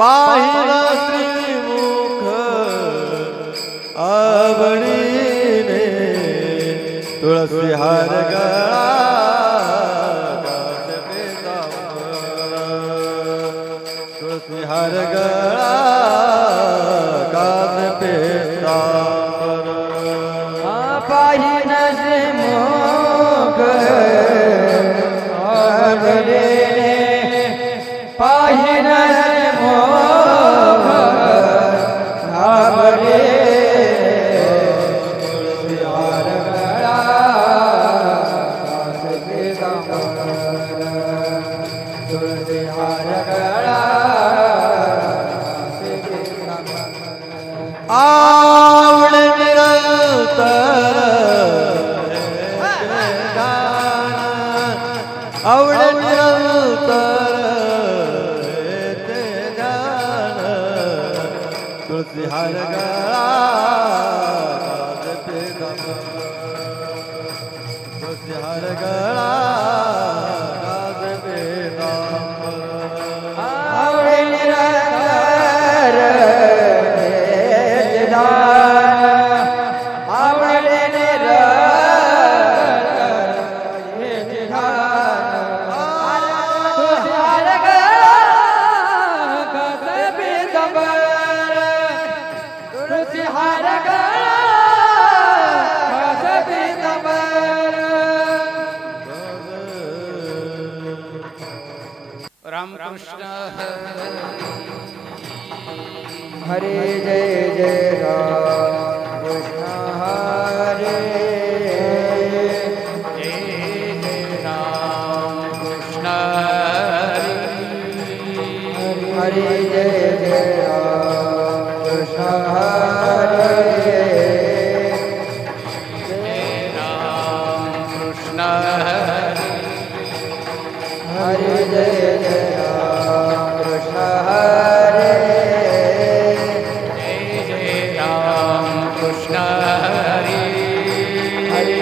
पाहिला श्रीमुख आवडीने तुळसी हार गळा तुळसी हार गळा कान पेतांबर पाहिला श्रीमुख आवडीने पाहिला श्रीमुख आवडीने तुळसी हार गळा कान पेतांबर तुळसी हार गळा आवड निरंतर आवड निरंतर ते ध्यान तुळसी हार गळा तुळसी हार गळा हरे जय जय राम कृष्ण हरे जय जय राम कृष्ण हरे जय जय राम कृष्ण हरे जय राम कृष्ण हरे जय जय राम कृष्ण हरे हरे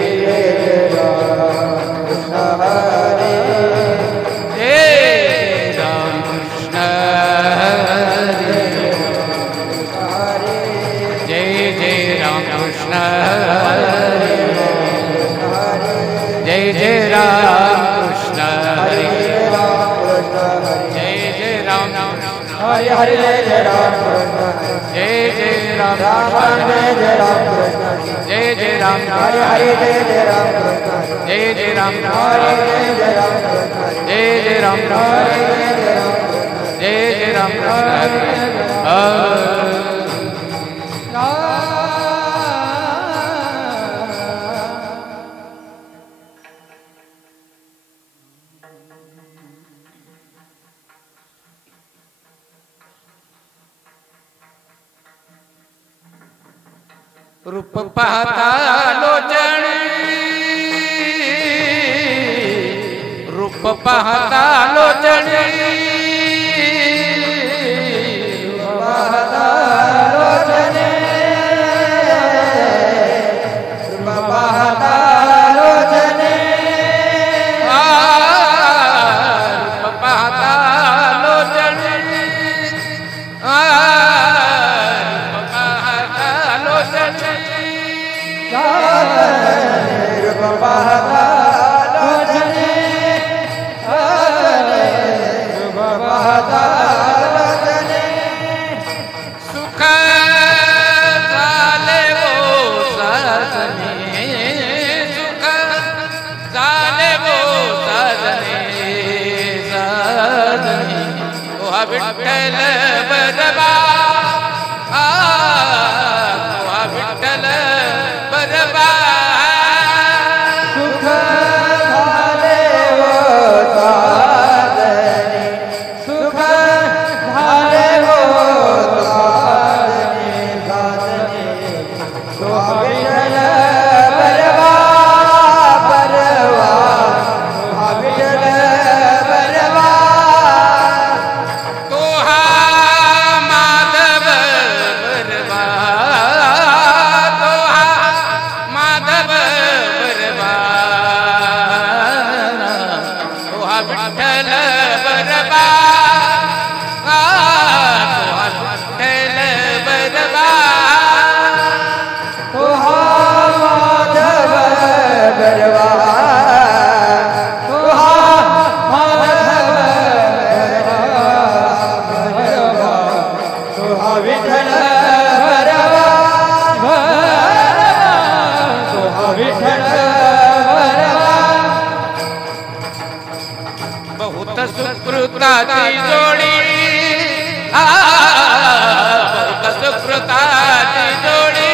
जय जय राम कृष्ण जय जय राम राम जय जय राम कृष्ण जय जय राम हरे हरे जय जय राम कृष्ण जय जय राम हरे जय जय राम कृष्ण जय जय राम हरे जय जय राम कृष्ण रूप पाहता लोचन रूप पाहता लोचन रूप पाहता लोचन रूप पाहता लोचन रूप पाहता लोचन रूप पाहता लोचन रूप पाहता लोचन सुख झाले वो साजने सुख झाले वो साजने साजने ओ विठ्ठल बरबा विठ्ठल बरबा सुख झाले वो साजने सुख झाले वो साजने साजने तो विठ्ठल बरबा बरबा विठ्ठल बरबा तो हा सुखाची जोडी बौद्ध सुकृताची जोडी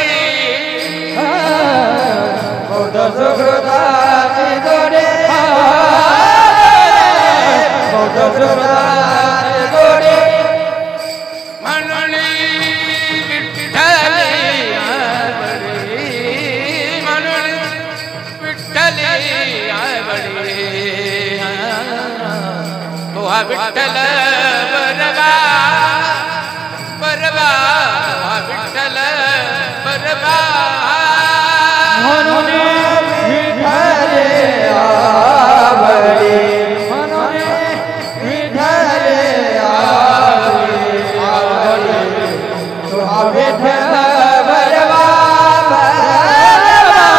बौद्ध सुकृताची जोडी बौद्ध सुकृताची जोडी म्हणून विठ्ठली आवडी म्हणून विठ्ठली आवडी हा विठ्ठल बरबा बरबा हा विठ्ठल बरबा म्हणून विठ्ठले आवडी म्हणून विठ्ठले आवडी तो हा विठ्ठल बरबा बरबा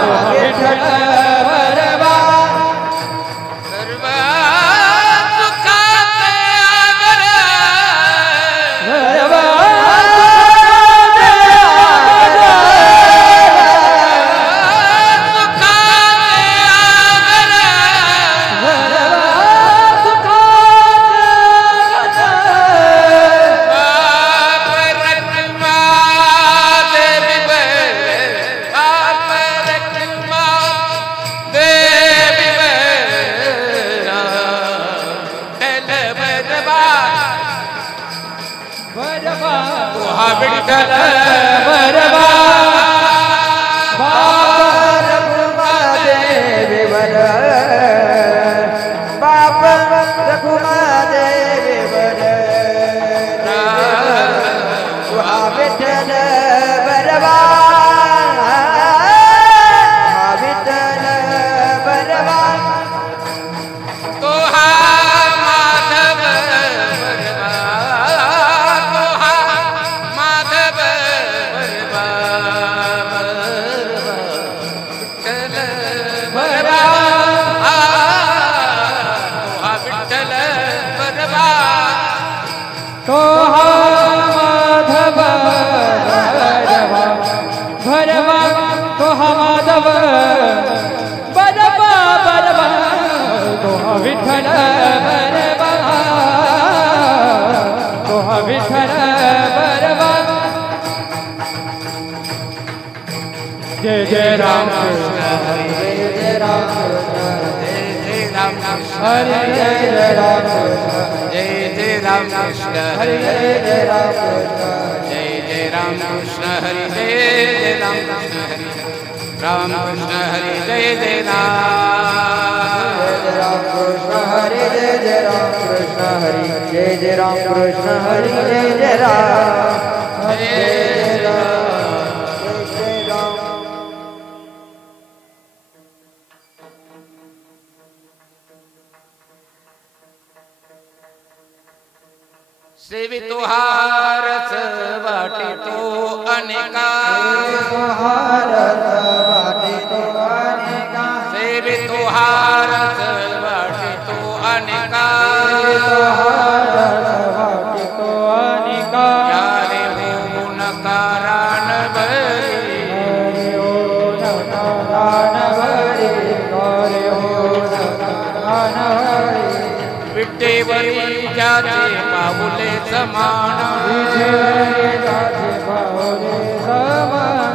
तो हा विठ्ठल बरबा सर्व विठ्ठल बरबा रघुमादेवी वर बाप रघुमादेवी वर हा विठ्ठल बरबा हा विठ्ठल बरबा तो हा माधव बरबा तो हा माधव बरबा विठ्ठल बरबा तो हा विठ्ठल बरबा तो हा माधव बरबा बरबा तो हा विठ्ठल बरबा तो हा विठ्ठल बरबा जय जय राम कृष्ण हरे जय राम कृष्ण जय राम कृष्ण हरे जय जय राम कृष्ण जय जय राम कृष्ण हरे जय जय राम कृष्ण जय जय राम कृष्ण हरि जय जय राम कृष्ण हरि राम कृष्ण हरि जय जय राम कृष्ण हरे जय जय राम कृष्ण हरे जय जय राम कृष्ण हरे जय जय राम हरे जय राम सेवी तुहारच वाटी तो अनेका सेवी तुहारच वाटी तो अनेका यारे हो नकारान भरी विठ्ठेवरी जाचे पाऊले समान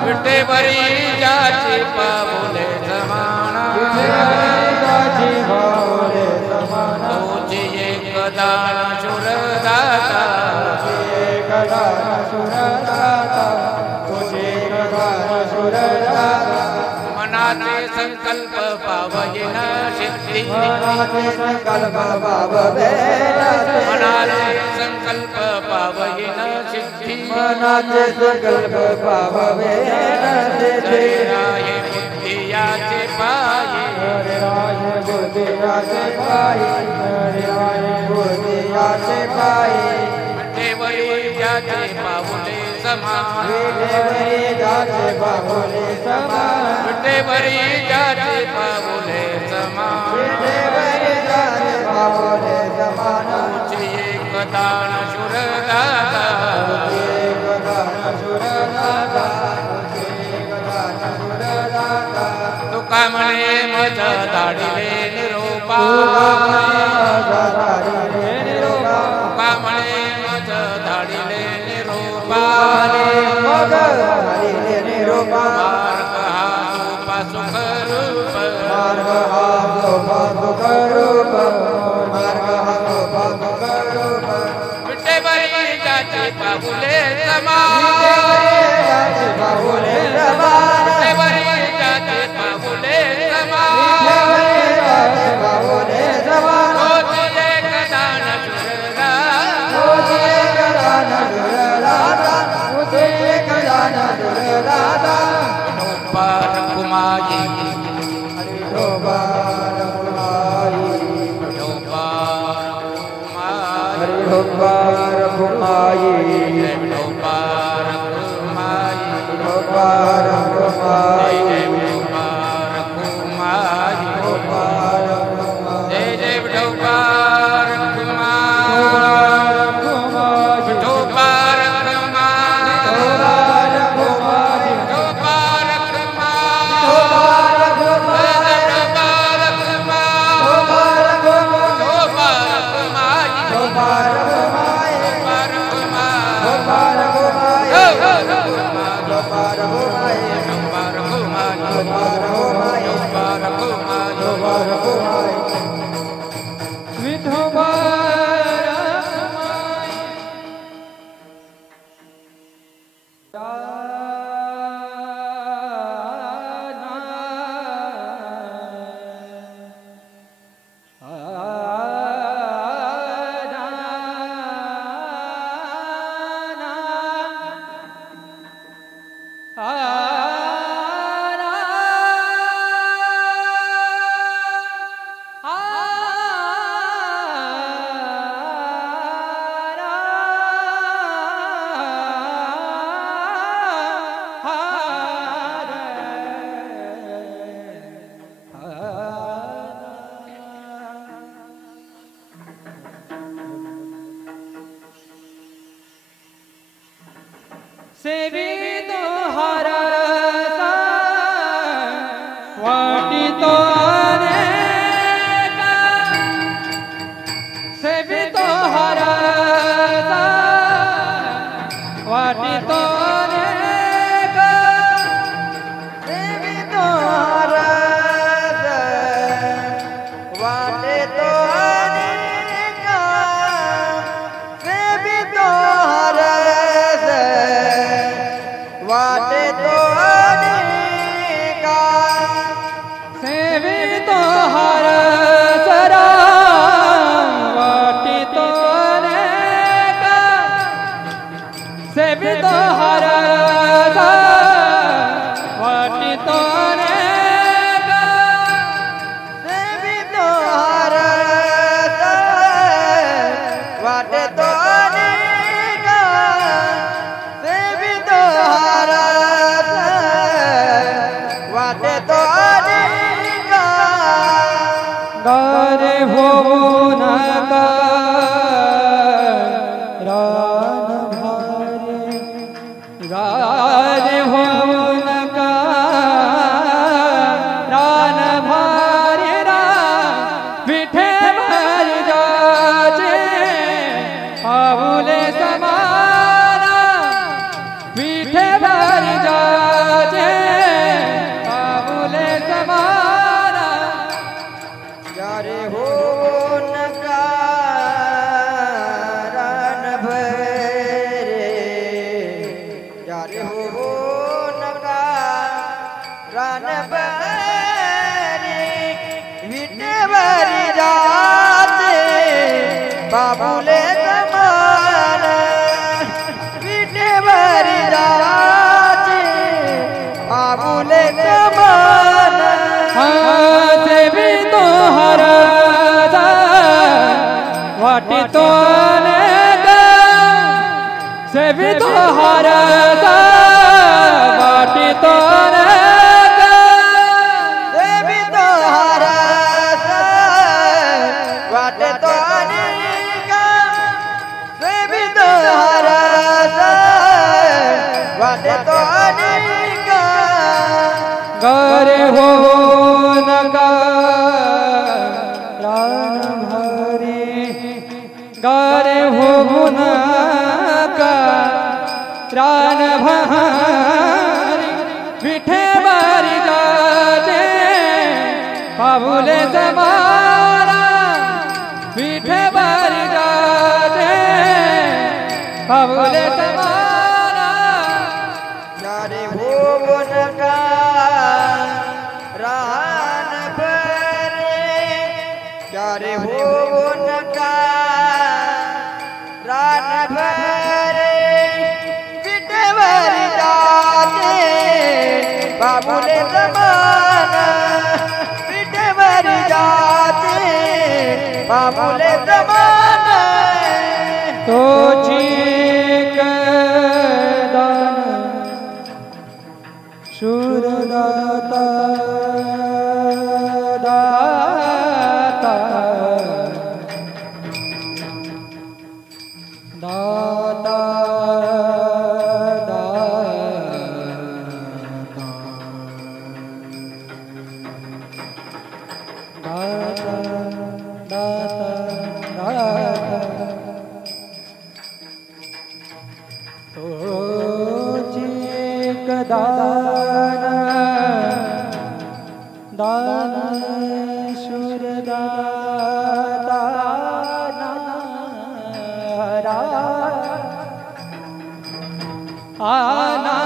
विठ्ठेवरी जाचे पाऊले समान तुझे एक दान शुरदाता मनाचे संकल्प पावयेन सिद्धी संकल्प मनाचे संकल्प पावयेन सिद्धी मनाचे संकल्प पाववे शरीराये बुद्धियाचे पाये बुद्धियाचे पायी बुद्धियाचे पायी विठ्ठेवरी जाचे पाऊले समान जाचे बाहुले समान विठ्ठेवरी जाचे पाऊले समान जाचे बाहुले समान तुझे एक दान शुरदाता तुका म्हणे मज दाढीले निरोपा ढाळिले निरूपा मग ढाळिले निरूपा मार्ग हा सोपा सुख रूप मार्ग हा सोपा सुख रूप मार्ग हा सोपा सुख रूप विठेवरी जाती बाबुले समा बाबुले समा विठेवरी जाती बाबुले समा बाबुले समा होती एक दान सुरला होती एक दान सुरलाता होती एक दान सुरलाता पार कुमारी हरिढोबार कुमाई हरिढोबार कुमारी हरिढोबार कुमाई हरिढोबार कुमारी हरिढोबार कुमाई हरिढोबार कुमारी हरिढोबार जय विठोबार कुमार विठोबार कुमार विठोबार कुमार विठोबार सेवितो हरसा वाटितो अनेका सेवितो हरसा वाटितो अनेका सेवितो हरस वाटेतो अनेका सेवितो हरस वाटेतो अनेका सेवितो हरसरा वाटितो अनेका सेवितो हरसा वाटितो अनेका सेवितो हरस वाटेतो अनेका सेवितो हरस वाटेतो अनेका गारे होऊ नका रान भारे गारे होऊ नका रान भारे रा विठे भरी जाचे पाऊले समाना विठे भरी जाचे पाऊले समाना यारे हो नका रान भरे यारे हो नका रान भरे विटे भरी जाते बाबुले समान विटे भरी जाते बाबुले समान सेवितो हरसा वाटितो अनेका सेवितो हरसा वाटितो अनेका सेवितो हरस वाटेतो अनेका सेवितो हरस वाटेतो अनेका गरे हो नका रान भरे गरे हो नका रान भारी विठे बारी जाचे पाऊले समारा विठे बारी जाचे पाऊले समारा यारे भुवन का रान भरे यारे भुवन का रान भरे विठवर जाते बाबुले जमाना विठवर जाते बाबुले जमाना तो चीक दान शूरदाता दाता दाता दान शूरदाता आना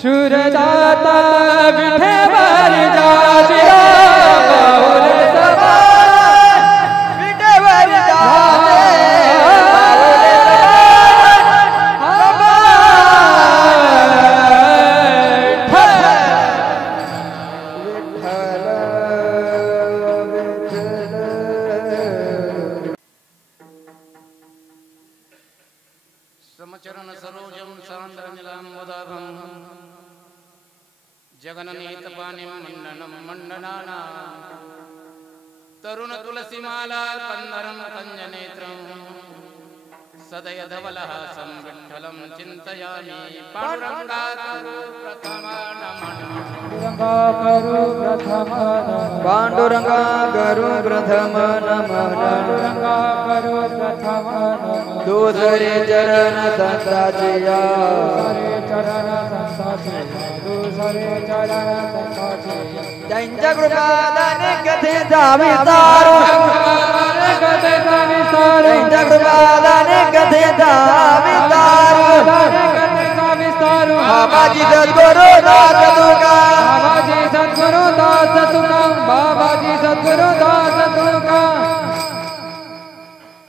शूरदाता विठे बारी जाचे बाहुले समारा विठे बारी जाते बाहुले पाणिं मण्डनं मण्डनाना तरुण तुलसीमाला कंदरं कंजनेत्रं सदय धवलहासं विठ्ठलं चिन्तयामि पाण्डुरङ्गात् पांडुरंगा करू प्रथम नमः दूसरे चरण संताचिया त्यांच्या कृपादाने कथेचा विस्तार त्यांच्या कृपादाने कथेचा विस्तार बाबाजी सद्गुरु दास तुका बाबाजी सद्गुरु दास तुका बाबाजी सद्गुरु दास तुका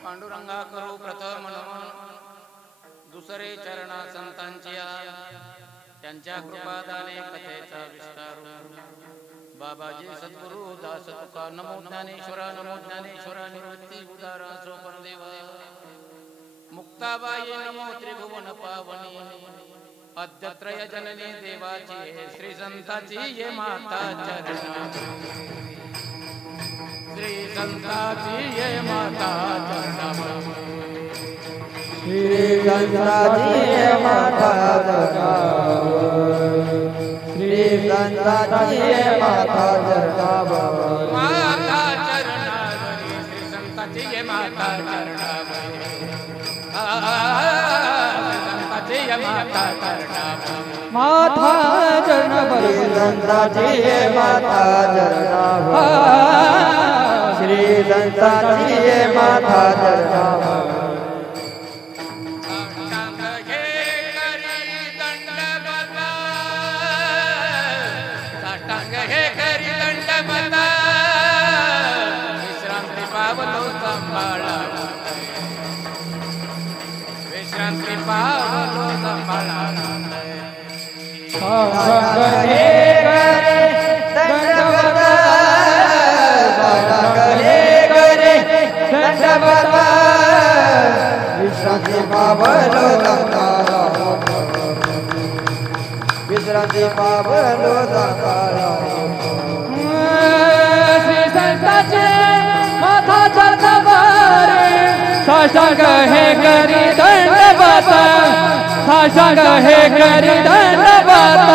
पांडुरंगा करू प्रथम नमः दुसरे चरण संतांच्या त्यांच्या कृपादाने कथेचा विस्तार बाबाजी सद्गुरु दास तुका नमो ज्ञानेश्वरा निवृत्ती उदारा सोपरदेव मुक्ताबाई नमो त्रिभुवन पावनी अद्यत्रय जननी देवाची श्री संताची ये माता चरण श्री संताची ये माता चरण श्री संताची ये माता चरण श्री संताची ये माता चरण माता चरणावरी श्री संताची ये माता चरणावरी संताची ये माता चरणावरी माथा चरणावरी संताची ये माता चरणावरी श्री संताची ये माता चरणावरी विश्रांती पावलो संभाळा विश्रांती पावलो विश्रांती पावलो श्री संताचे माथा चरणावरी साष्टांग हे करी दंडवत साष्टांग हे करी दंडवत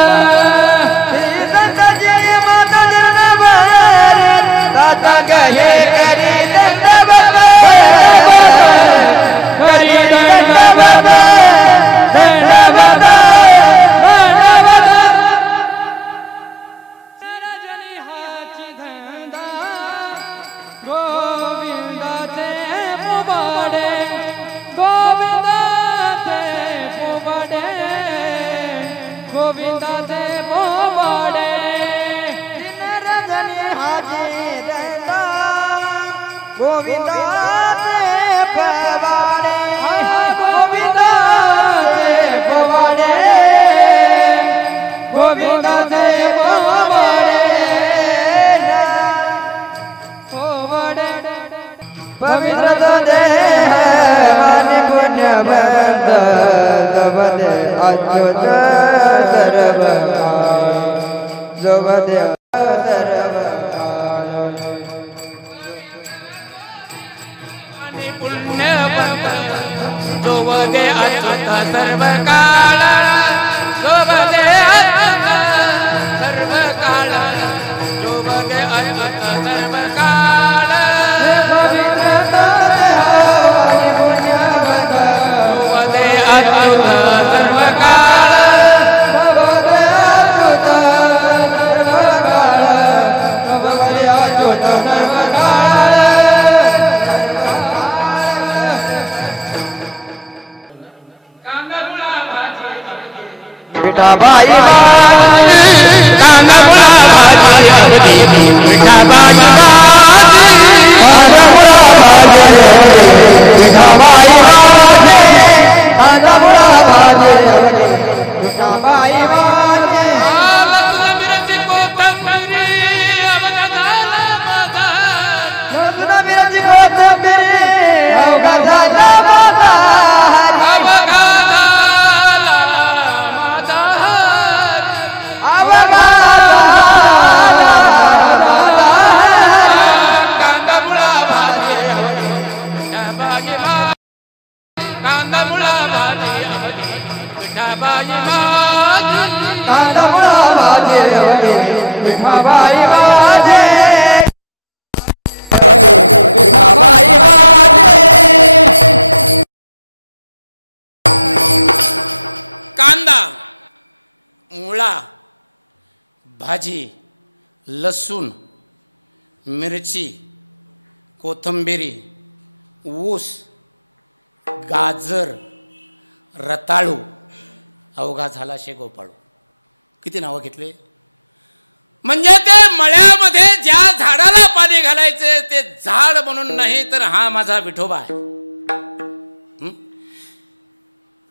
श्री संताची माता चरणावरी साष्टांग हे करी दंडवत करी दंडवत दंडवत दंडवत रजनी हाची धंदा गोविंदाचे पोवाडे गोविंदाचे पोवाडे गोविंदाचे पोवाडे रजनी हाची दंडा गोविंदाचे पवाडे गोविंदाचे पोवाडे गोविंदाचे पोवाडे पोवाडे पवित्र तो देह आणि पुण्यवंत जवदे अच्युत सर्व जवदे सर्व आणि पुण्यवंत जोवदे अच्युत सर्व काळ जोवदे अच्युत सर्व काळ जोवदे अच्युत सर्व काळ पवित्र तो देह आणि पुण्यवंत जोवदे अच्युत सर्व काळ जवदे अच्युत सर्व काळ जवदे अच्युत सर्व काळ विठाबाई कांदा भाजी अगदी विठाबाई विठाबाई कांदा भाजी विठाबाई मिरची कोथिंबीर अवघा झाला माझा लसूण मिरची कोथिंबीर अवघा झाला माझा अवघा झाला माझा अवघा विठाबाई माझी कांदामुळा भाजे रे विठाबाई भाजे विठाबाई भाजे कांदा मुळा भाजी लसूण मिरची कोथिंबिरी ऊस गाजर रताळू अवघा झाला शेगोपाळू. किती नावं घेतले. म्हणजे ते मळ्यामध्ये ज्या झाडाला पाणी घालायचे ते झाड म्हणून नाही तर हा माझा विठोबा आहे.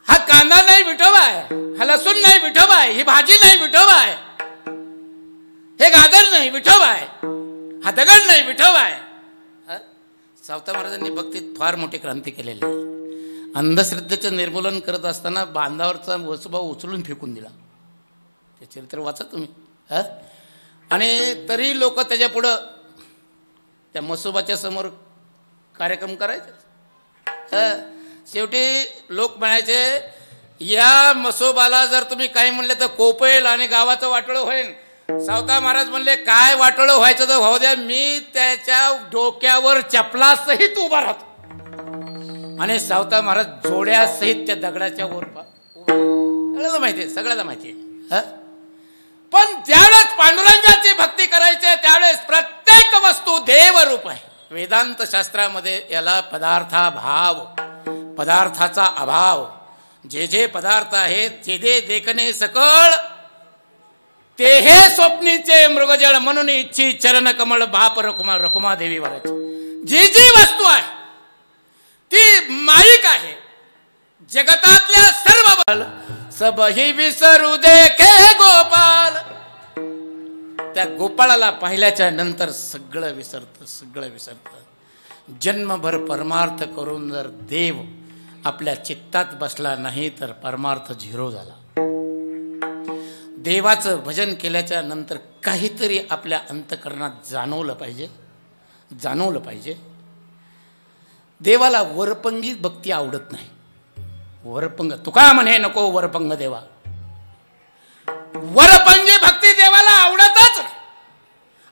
हा कांदा नाही विठोबा आहे, हा लसूण नाही विठोबा आहे, ही भाजी नाही विठोबा आहे, हे गाजर नाही विठोबा आहे, हा दगड नाही विठोबा आहे. सावता महाराजांनी भक्तीत फार मोठी क्रांती केलेली आहे. अंधश्रद्धेचं निर्मूलन करत असताना बांधावरचा वसुबा उचलून फेकून दिला. ते चरित्र वाचा तुम्ही. आणि तरी लोक त्याच्या पुढं त्या मसोबाच्या समोर कार्यक्रम करायचे. शेवटी लोक म्हणायचे या मसोबाला जर तुम्ही काही म्हणले तर कोपेल आणि गावाचं वाटोळं होईल. सावता महाराज म्हणले काय वाटोळं व्हायचं तर व्हाऊ द्या, मी त्याच्या डोक्यावर चपलासहित उभा राहतो. आणि सावता महाराज जोड्यासहित त्या दगडाच्या वर सगळ्याला माहिती आहे, सगळ्याला माहिती आहे. पण ज्यावेळेस पांडुरंगाची भक्ती करायची त्यावेळेस प्रत्येक वस्तू देवरूप आहे. वेदांत शास्त्रामध्ये याला पदार्थाभाव, पदार्थाचा अभाव, जे जे पदार्थ आहेत जे जे देखणे सकळ ते हे स्वप्नीचे मृगजळ म्हणून इच्छी चरण कमळ बाप रखुमा देवी वराची. जी जी वस्तू आहे ती माईक आहे. जगतातल्या सर्व बल सबही विसरू देखे गोपाल. त्या गोपाळाला पाहिल्याच्या नंतर सगळं विसरतं, सगळं विसरतं. जन्मभर परमार्थ करून जर देव आपल्या चित्तात बसला नाही तर परमार्थ झिरो झाला. देवाचं भजन केल्याच्या नंतर काहीतरी आपल्या अंतःकरणात जाणवलं पाहिजे, जाणवलं पाहिजे. देवाला वरपंगी भक्ती आवडत नाही. वरपंग तुका म्हणे नको वरपंग देवा. वरपंगी भक्ती देवाला आवडतच नाही.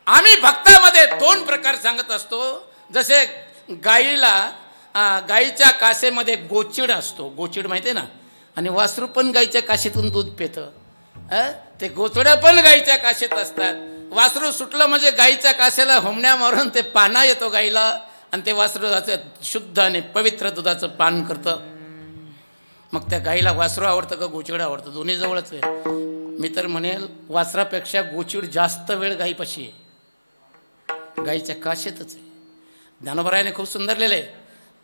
आम्ही भक्तामध्ये दोन प्रकार सांगत असतो. जसे गाईच्या कासेमध्ये गोचिड असतो, गोचिड माहिती आहे ना, आणि वासरू पण गाईच्या काशीतून दूध पितं. ते गोचडं पण गाईच्या काशेत असतात. वासरू सुटलं म्हणजे गाईच्या काशेला होमण्या मारून ते पाना येतो गाईला आणि ते वासरू शुद्ध आणि पवित्र दुधाचं पान करतं. मग त्या गाईला वासरू आवडतं का गोचिड आवडतं? दोन्ही जवळच आहे. मी तर म्हणेल वासरापेक्षा गोचिड जास्त वेळ गाईपाशी आहे, गाईच्या काशेतच आहे. ज्ञानोबरायाने खूप सुंदर लिहिलंय.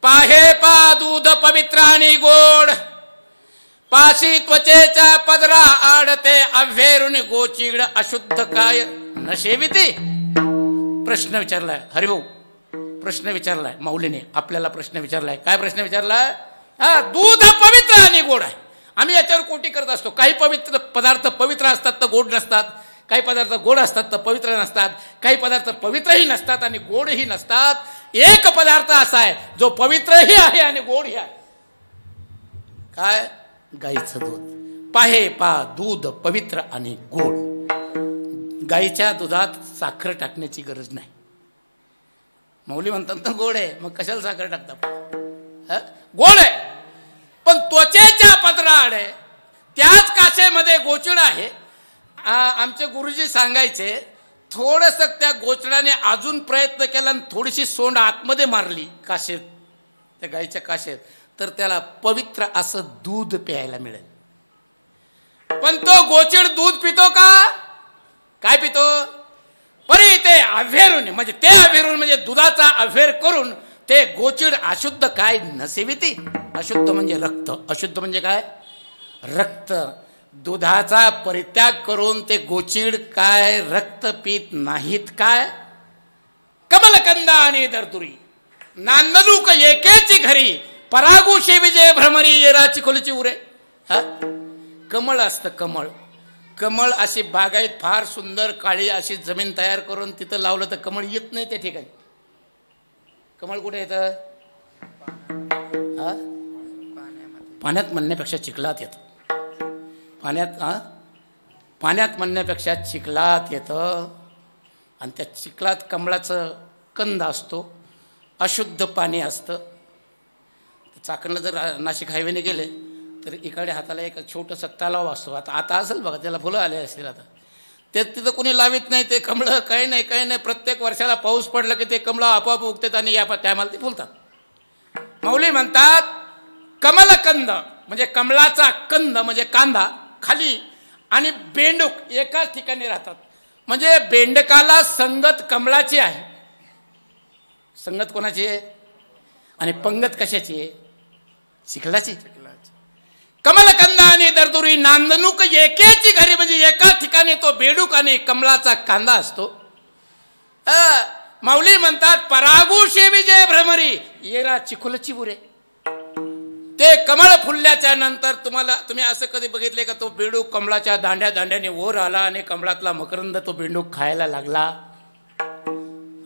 पाहे पा दूध पवित्र आणि गोड, पाशी त्वचेच्या पदरा आडते अव्हेरून गोचिड अशुद्ध काय न सेविती. प्रश्न विचारलाय हरिभाऊ, प्रश्न विचारलाय माऊलीने आपल्याला. प्रश्न विचारलाय. काय प्रश्न विचारलाय? दूध पवित्र आणि गोड आहे. आम्ही याच्यावर कोटी करत असतो. काही पवित्र पदार्थ पवित्र असतात तर गोड नसतात, काही पदार्थ गोड असतात तर पवित्र नसतात, काही पदार्थ पवित्रही नसतात आणि गोडही नसतात. एक पदार्थ असा आहे जो पवित्रही आहे आणि गोडही आहे. काय? गाईचं दूध. पाहे पा दूध पवित्र आणि गोड. गाईच्या दुधात साखर टाकण्याची गरज नाही. माऊली म्हणतात ना गोड आहे, मग कशाला साखर टाकतात? गोड आहे पण त्वचेच्या पदराआड आहे. त्याच काशेमध्ये गोचिड आहे. आमचे गुरुजी सांगायचे थोडंसं त्या गोचडाने अजून प्रयत्न केला आणि थोडीशी सोंड आतमध्ये मारली काशेत, त्या गाईच्या काशेत, तर त्याला पवित्र असं दूध प्यायला मिळेल. पण तो गोचिड दूध पितो का? काय पितो? परी ते अव्हेरून, म्हणजे ते अव्हेरून म्हणजे दुधाचा अव्हेर करून ते गोचिड अशुद्ध काय न सेविती. अशुद्ध म्हणजे रक्त. अशुद्ध म्हणजे काय? रक्त. दुधाचा परित्याग करून ते गोचिड काय रक्त पित नाहीत. काय? कमलकंदा आणि दरदुरी नांदलूक एकेची घरी परागुशी विजय भ्रमरी येराची खोलीची उरे. कमळ असतं कमळ. कमळ अशी बागायत फार सुंदर काळी अशी जमीन तयार करून तिथं लावलं तर कमळ येत नाही त्या ठिकाणी. कमळ कुठे येतं? पाण्यात म्हणण्यापेक्षा चिखलात येतं. पाण्यात म्हणण्यापेक्षा चिखलात येतं आणि त्या चिखलात कमळाचं कंद असतो, अशुद्ध पाणी असतं. चाकणला जर नाशिक हायवेने गेले तर इकडे हाताला एक छोटंसं तलाव असतो. आता असेल बघा, त्याला फुलं आले असतील. आता ते तिथं कोणी लावित नाही ते कमळं, काही नाही. प्रत्येक वर्षाला पाऊस पडलं की ते कमळं आपोआप उगतात आणि या टायमाला ते फुलतात. माऊली म्हणतात कमलकंद म्हणजे कमळाचा कंद म्हणजे कांदा खाली आणि बेंडूक एकाच ठिकाणी राहतात. म्हणजे बेंडकाला संगत कमळाची आहे. संगत कोणाची आहे आणि पंगत कशाची आहे? चिखलाची. कमलकंद आणि दरदुरी नांदणूक एकेची घरी म्हणजे एकाच ठिकाणी तो बेडूक आणि कमळाचा कांदा असतो. माऊली म्हणतात परागू शेवी जय भ्रमरी येरा चिखुलची बुरे. ते कमळ फुलल्याच्या नंतर तुम्ही असं कधी बघितले का तो बेडूक कमळाच्या दांड्याने वर आला आणि कमळातला मकरंद तो बेडूक खायला लागला?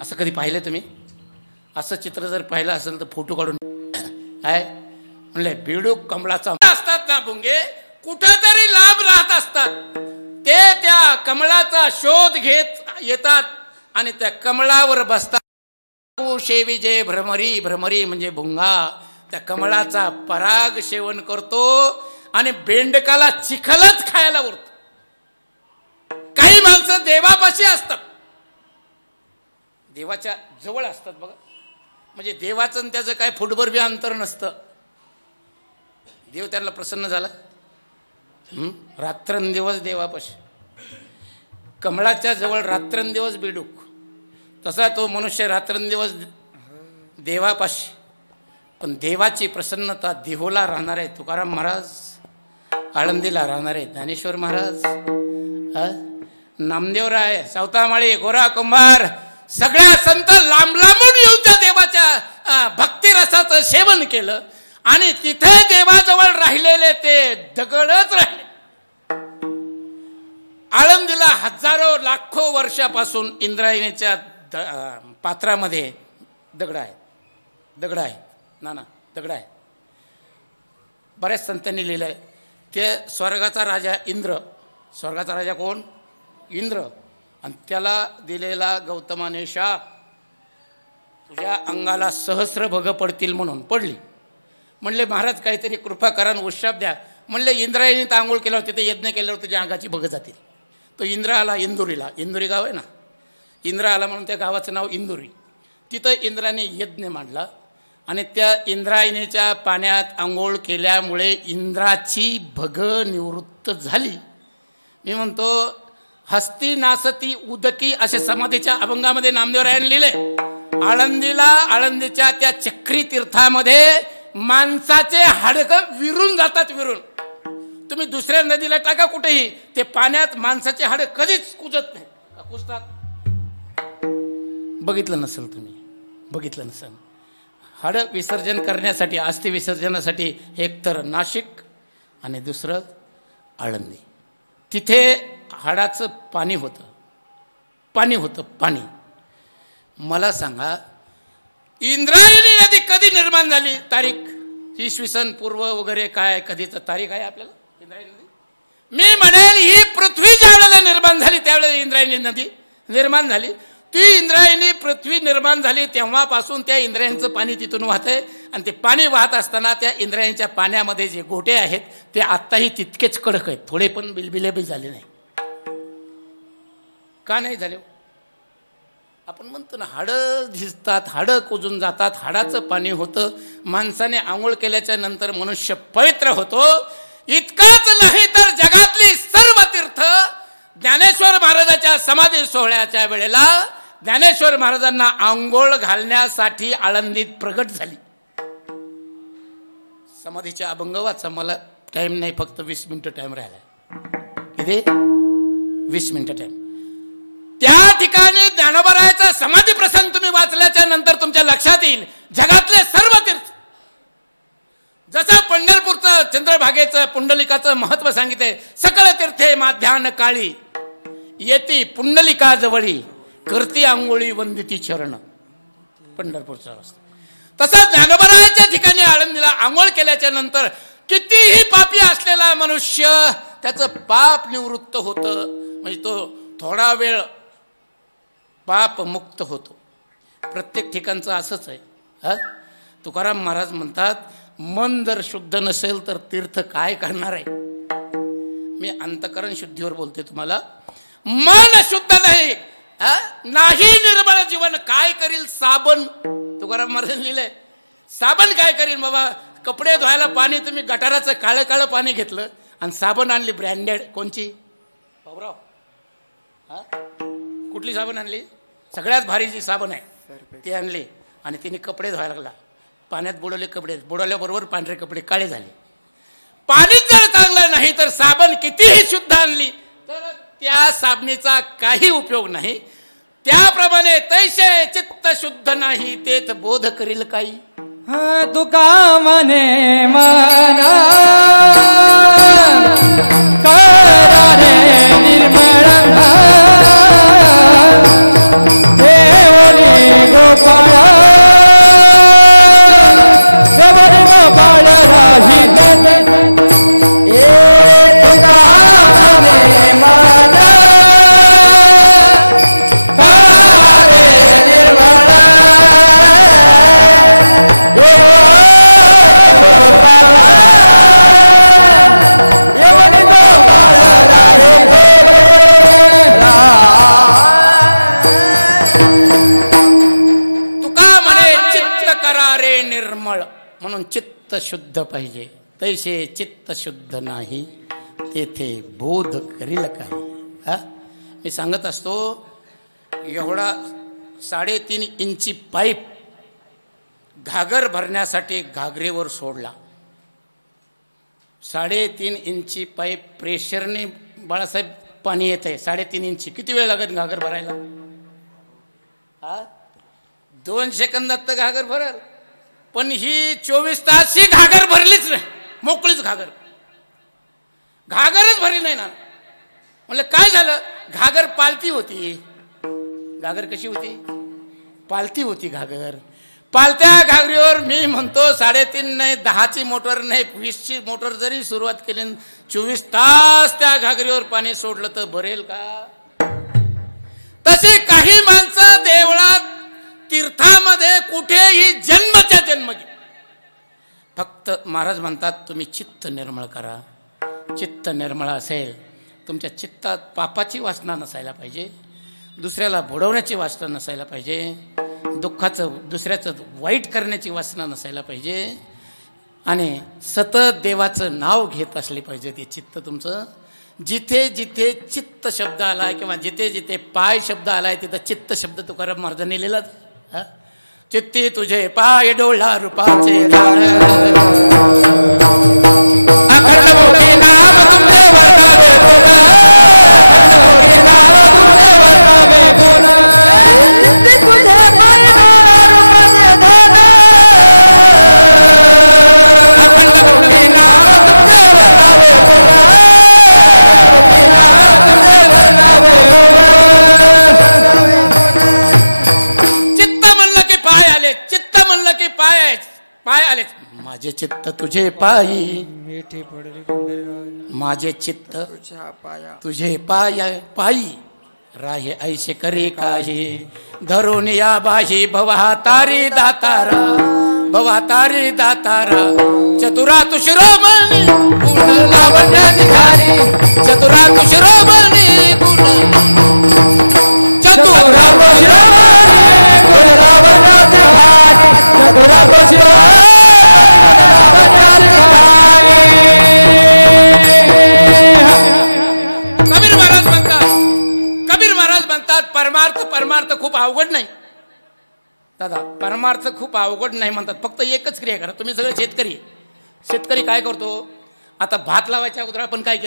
असं कधी पाहिलं तुम्ही? असं चित्र जर पाहिलं असेल तर फोटो काढून काय म्हणले. बेडूक कमळाचा असतात ना भुंगे, कुठेतरी लांब राहत असतात. ते त्या कमळाचा शोध घेत येतात आणि त्या कमळावर बसतात. शेवी जे भ्रमरी, भ्रमरी म्हणजे भुंगा, त्या कमळाचा पराग सेवन करतो आणि बेंडकाला चिखलच खायला उरतो. काही माणसं देवापाशी असतात, देवाच्या जवळ असतात बघा. म्हणजे देवाचं त्याचं काय फुटभर बी अंतर नसतं. देव त्याला प्रसन्न झाला, रात्रंदिवस देवापाशी. कमळाच्या जवळ रात्रंदिवस बेडूक, तसा तो मनुष्य रात्रंदिवस देवापाशी. पण देवाची प्रसन्नता देहोला राहणार आहे तुकाराम महाराज, आळंदीला राहणार आहे ज्ञानेश्वर महाराज, नामदेवराय, सावतामाळी, गोरा कुंभार, सगळ्या संत लांब लांबून येऊन त्या देवाच्या भक्तिरसाचं सेवन केलं आणि तिथे देवाजवळ राहिलेले ते दगडच राहिले. आळंदीला हजारो लाखो वर्षापासून इंद्रायणीच्या पात्रामध्ये दगड आहेत. दगड आहे. बऱ्याच संतांनी लिहिलं आहे. ते स्वर्गाचा राजा इंद्र, स्वर्गाचा राजा कोण? इंद्र. आणि त्याला दिलेला गौतमाने शाप, तुझ्या अंगाला सहस्र भग पडतील म्हणून पडली. म्हणले महाराज काहीतरी कृपा करा उशाप द्या. म्हणले इंद्रायणीत आंघोळ केल्यावर तिथे यज्ञ केल्यावर तुझ्या अंगाची भग जातील. तो इंद्र आला इंदुरीला, इंदुरी गाव आहे ना, इंद्र आला म्हणून त्या गावाचं नाव इंदुरी. तिथं इंद्राने यज्ञ मांडला आणि त्या इंद्रायणीच्या पाण्यात आंघोळ केल्यामुळे इंद्राची भग निवृत्त झाली. मी म्हणतो हस्ती नासती उदकी असे समाधीच्या अभंगामध्ये नामदेवरायांनी लिहिले. आळंदीच्या त्या चक्री तीर्थामध्ये माणसाचे हाडकं विरून जातात. विरून तुम्ही दुसऱ्या नदीला टाका कुठेही, ते पाण्यात माणसाचे हाडं कधीच कुजत नाही. कुजतात? बघितलं नसेल तुम्ही, बघितलं नसेल. हाडं विसर्जन करण्यासाठी, अस्थि विसर्जनासाठी एक तर नाशिक आणि दुसरं आळंदी. तिथे हाडाचं पाणी होतं. मला सांगा इंद्रायणी नदी कधी निर्माण झाली? तारीख इसवी सन पूर्व वगैरे काय कधीचं तारीख आहे आपल्याला इंद्रायणी नदी? मी म्हणेल ही पृथ्वी ज्या वेळेला निर्माण झाली त्यावेळेला इंद्रायणी नदी निर्माण झाली. ती इंद्रायणी पृथ्वी निर्माण झाली तेव्हापासून त्या इंद्रायणीचं पाणी तिथून वाहतंय आणि ते पाणी वाहत असताना त्या इंद्रायणीच्या पाण्यामध्ये जे गोटे आहेत ते आत्ताही तितकेच कडक आहेत. थोडे पण बिलबिले बी झाले नाही. का नाही झाले? आपण म्हणतो ना हाडं झिजतात, हाडं कुजून जातात, हाडाचं पाणी होतं. माणसाने आंघोळ केल्याच्या नंतर मनुष्य पवित्र होतो. इतकंच नाही तर जगातली सर्व तीर्थ ज्ञानेश्वर महाराजाच्या समाधी सोहळ्याच्या वेळेला ज्ञानेश्वर महाराजांना आंघोळ घालण्यासाठी आळंदीत प्रगट झाली. समाधीच्या अभंग वाचा, मला टाईम नाही, फक्त 20 मिनिटं टाईम राहिला. किती? 20 मिनिटं टाईम. त्या ठिकाणी ज्ञानोबरायाचा समाधी प्रसंग तुम्ही वाचल्याच्या नंतर तुमच्या लक्षात येईल जगातले सर्व तीर्थ. जसं पंढरपूरचं चंद्रभागेचं पुंडलिकाचं महत्व सांगितलंय, सकळ तीर्थे माध्यान काळी येती पुंडलिका जवळी करती आंघोळी वंदिती चरण. पंढरपूरचा रस्ता. तसं ज्ञानोबरायाच्या ठिकाणी आळंदीला आंघोळ केल्याच्या नंतर कितीही पापी असलेला मनुष्य त्याचं पाप निवृत्त होतं, म्हणजे तो थोडा वेळ पाप मुक्त होतो. प्रत्येक ठिकाणचं असंच आहे. हा, तुकाराम महाराज म्हणतात, मन जर शुद्ध नसेल तर तीर्थ काय करणार आहे. मी अंतकरण शुद्धीवर बोलते तुम्हाला. मन शुद्ध नाही, नाही निर्मळ जीवन काय करील साबण. तुकाराम महाराजांनी लिहिलंय, साबण काय करील बाबा. कपडे धुवायला पाणी तुम्ही गटाराचं काळं काळं पाणी घेतलं आणि साबण आणली ब्रँडेड. कोणची बाबूराव? हा, कुठली साबण आणली? सगळ्यात भारी जी साबण आहे ती आणली आणि तिने कपडे धुवायला लागला. पाण्यात बुडवले कपडे, बुडवल्याबरोबर पांढरे कपडे काळे झाले. पाणीच जर चांगलं नाही तर साबण कितीही शुद्ध आणली तर त्या साबणीचा काही उपयोग नाही. त्याप्रमाणे तैसे चित्त शुद्ध नाही तेथ बोध करील काही. तुका मने मना करा रे निर्मळ देवनी गोपाळ देवनी गोपाळ राही तुका मने मना करा रे निर्मळ म्हणून चित्त शुद्ध पाहिजे. तैसे चित्त शुद्ध नाही तेथे बोध करील काही. हा, मी सांगत असतो, एवढा 3.5 इंची पाईप घागर भरण्यासाठी घागरेवर सोडला. 3.5 इंची पाईप प्रेशरने बाळासाहेब पाणी येत आहे. 3.5 इंची किती वेळ लागत घागर भरायला? हा, 2 सेकंदात तर घागर भरल. पण ही 24 तास ही घागर भरलीच नाही, मोकळीच घागर. घागरच भरली नाही ना. म्हणलं काय झालं? घागर पालती होती. घागर कशी होती? पालती होती घागर. पालत्या घागरीवर मी म्हणतो 3.5 नाही 10ची मोटर नाही 20ची मोटर जरी सुरुवात केली 24 तास त्या घागरीवर पाणी सोडलं तर भरेल का? तसे काही माणसं देवळात तीर्थामध्ये कुठेही जन्मच्या जन्म घे. फक्त महाराज म्हणतात तुम्ही चित्त निर्मळ करा. चित्त निर्मळ असेल, तुमच्या चित्तात पापाची वासना नसायला पाहिजे, दुसऱ्याला बुडवण्याची वासना नसायला पाहिजे, दुःखाचं दुसऱ्याचं वाईट करण्याची वासना नसायला पाहिजे, आणि सतत देवाचं नाव घेत असले पाहिजे ते चित्त तुमचं. जिथे जिथे चित्त शब्द आलाय किंवा जिथे जिथे पाय शब्द आलाय तिथं चित्त शब्द तुकाराम महाराजांनी लिहिला. चित्ती तुझे पाय डोळा रूपाचे अखंड मोठी नाम तुमचे वर्तावे बोला. अखंड मोठी नाम तुमचे वर्तावे बोला. चित्ती तुझे पाय डोळा रूपाचे धन अखंड मोठी नाम तुमचे वर्तावे बोला. तुमचे वर्तावे बोला. पाय आले. माझे चित्त तुझे पायी मीठी पडली माझे चित्त तुझे पायी राहे ऐसे करे काही. धरून या बाही भवा तारी दातारा भवा तारी दातारा. चतुरा तु शिरोमणी गुण लावण्याधिकारी. चतुरा तु शिरोमणी गुण चतुरा तु शिरोमणी गुण लावण्याधिकारी. चतुरा तु शिरोमणी कबीर महाराज म्हणतात परमार्थ खूप अवघड नाही दादा. परमार्थ खूप अवघड नाही म्हणतात. फक्त एकच क्रिया करा. तुम्ही सगळे शेतकरी काय करतो? आता भात लावायच्या अगोदर आपण काय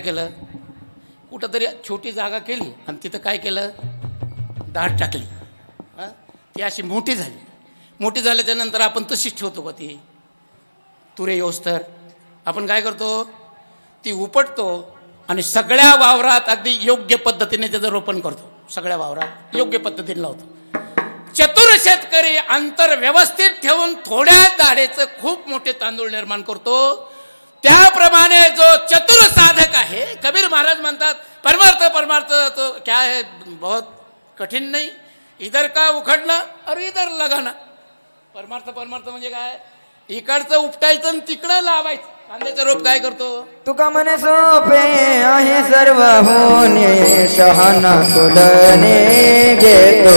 केलं? कुठंतरी छोटी जागा केली आणि तिथं काय केलं? दाट टाकली. ती अशी मोठी झाली. मोठी झाल्याच्या नंतर आपण तशीच ठेवतो का? ती तुरे योस्तर आपण काय करतो? ती उपटतो आणि सगळ्या वावरात अगदी योग्य पद्धतीने त्याचं रोपण करतो. सगळ्या वावरात योग्य पद्धतीने लावतो. चतुर शेतकरी अंतर व्यवस्थित ठेवून थोड्या दाढेचं खूप मोठे तांदूळ निर्माण करतो. त्याप्रमाणे जो चतुर साधक आहे, कबीर महाराज म्हणतात परमार्थ परमार्थ तो क्या है, बहुत कठीण नाही, इधर का उखडणं और इधर लगाना. परमार्थ परमार्थ म्हणजे काय, इकडचं उपटायचं आणि तिकडं लावायचं. कांद्याचा रोप काय करतो, तुका मने सोपे आहे सर्व होणे, शहाणा तुलने घेतो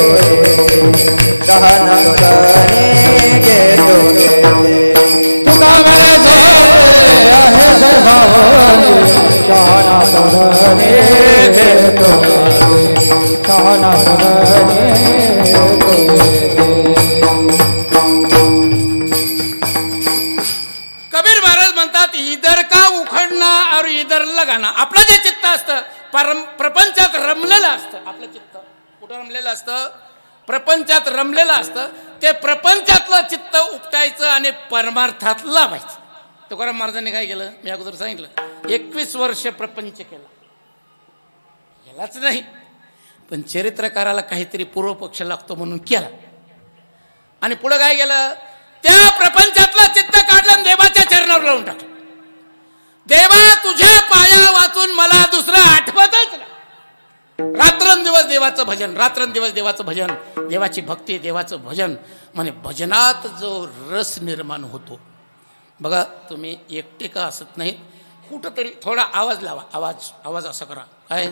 शहाणा तुलने घेतो. तुका मने सोपे आहे सर्व होणे, शहाणा तुलने घेतो शहाणा तुलने घेतो. कबीर महाराज म्हणतात इधर का उखडणं और इधर लगाना. आपलं जे चित्त असतं प्रपंचात रमलेलं असतं, आपलं चित्त कुठं रमलेलं असतं, प्रपंचात रमलेलं असतं, ते प्रपंचातलं चित्त उपटायचं आणि परमार्थात लावायचं. तुकाराम महाराजांनी काय केलं, मी अगोदर सांगितलं, 21 वर्ष प्रपंच केला, केलाच नाही पण चरित्रकाराला काहीतरी पूर्वपक्ष लागतो म्हणून केला. आणि पुढं काय केलं, त्या प्रपंचातलं चित्त काढलं, देवाच्या चरणावर लावून टाकलं. देवा तुझ्या पाया वाचून मला दुसरं आठवतच नाही. रात्रंदिवस देवाचं भजन, रात्रंदिवस देवाचं भजन, देवाची भक्ती, देवाचं भजन. म्हणजे भजनात जो रस निर्माण होतो बघा, तुम्ही एकटे का असत नाही, कुठंतरी थोडा आवाज लावा, आवाज असं करा, काय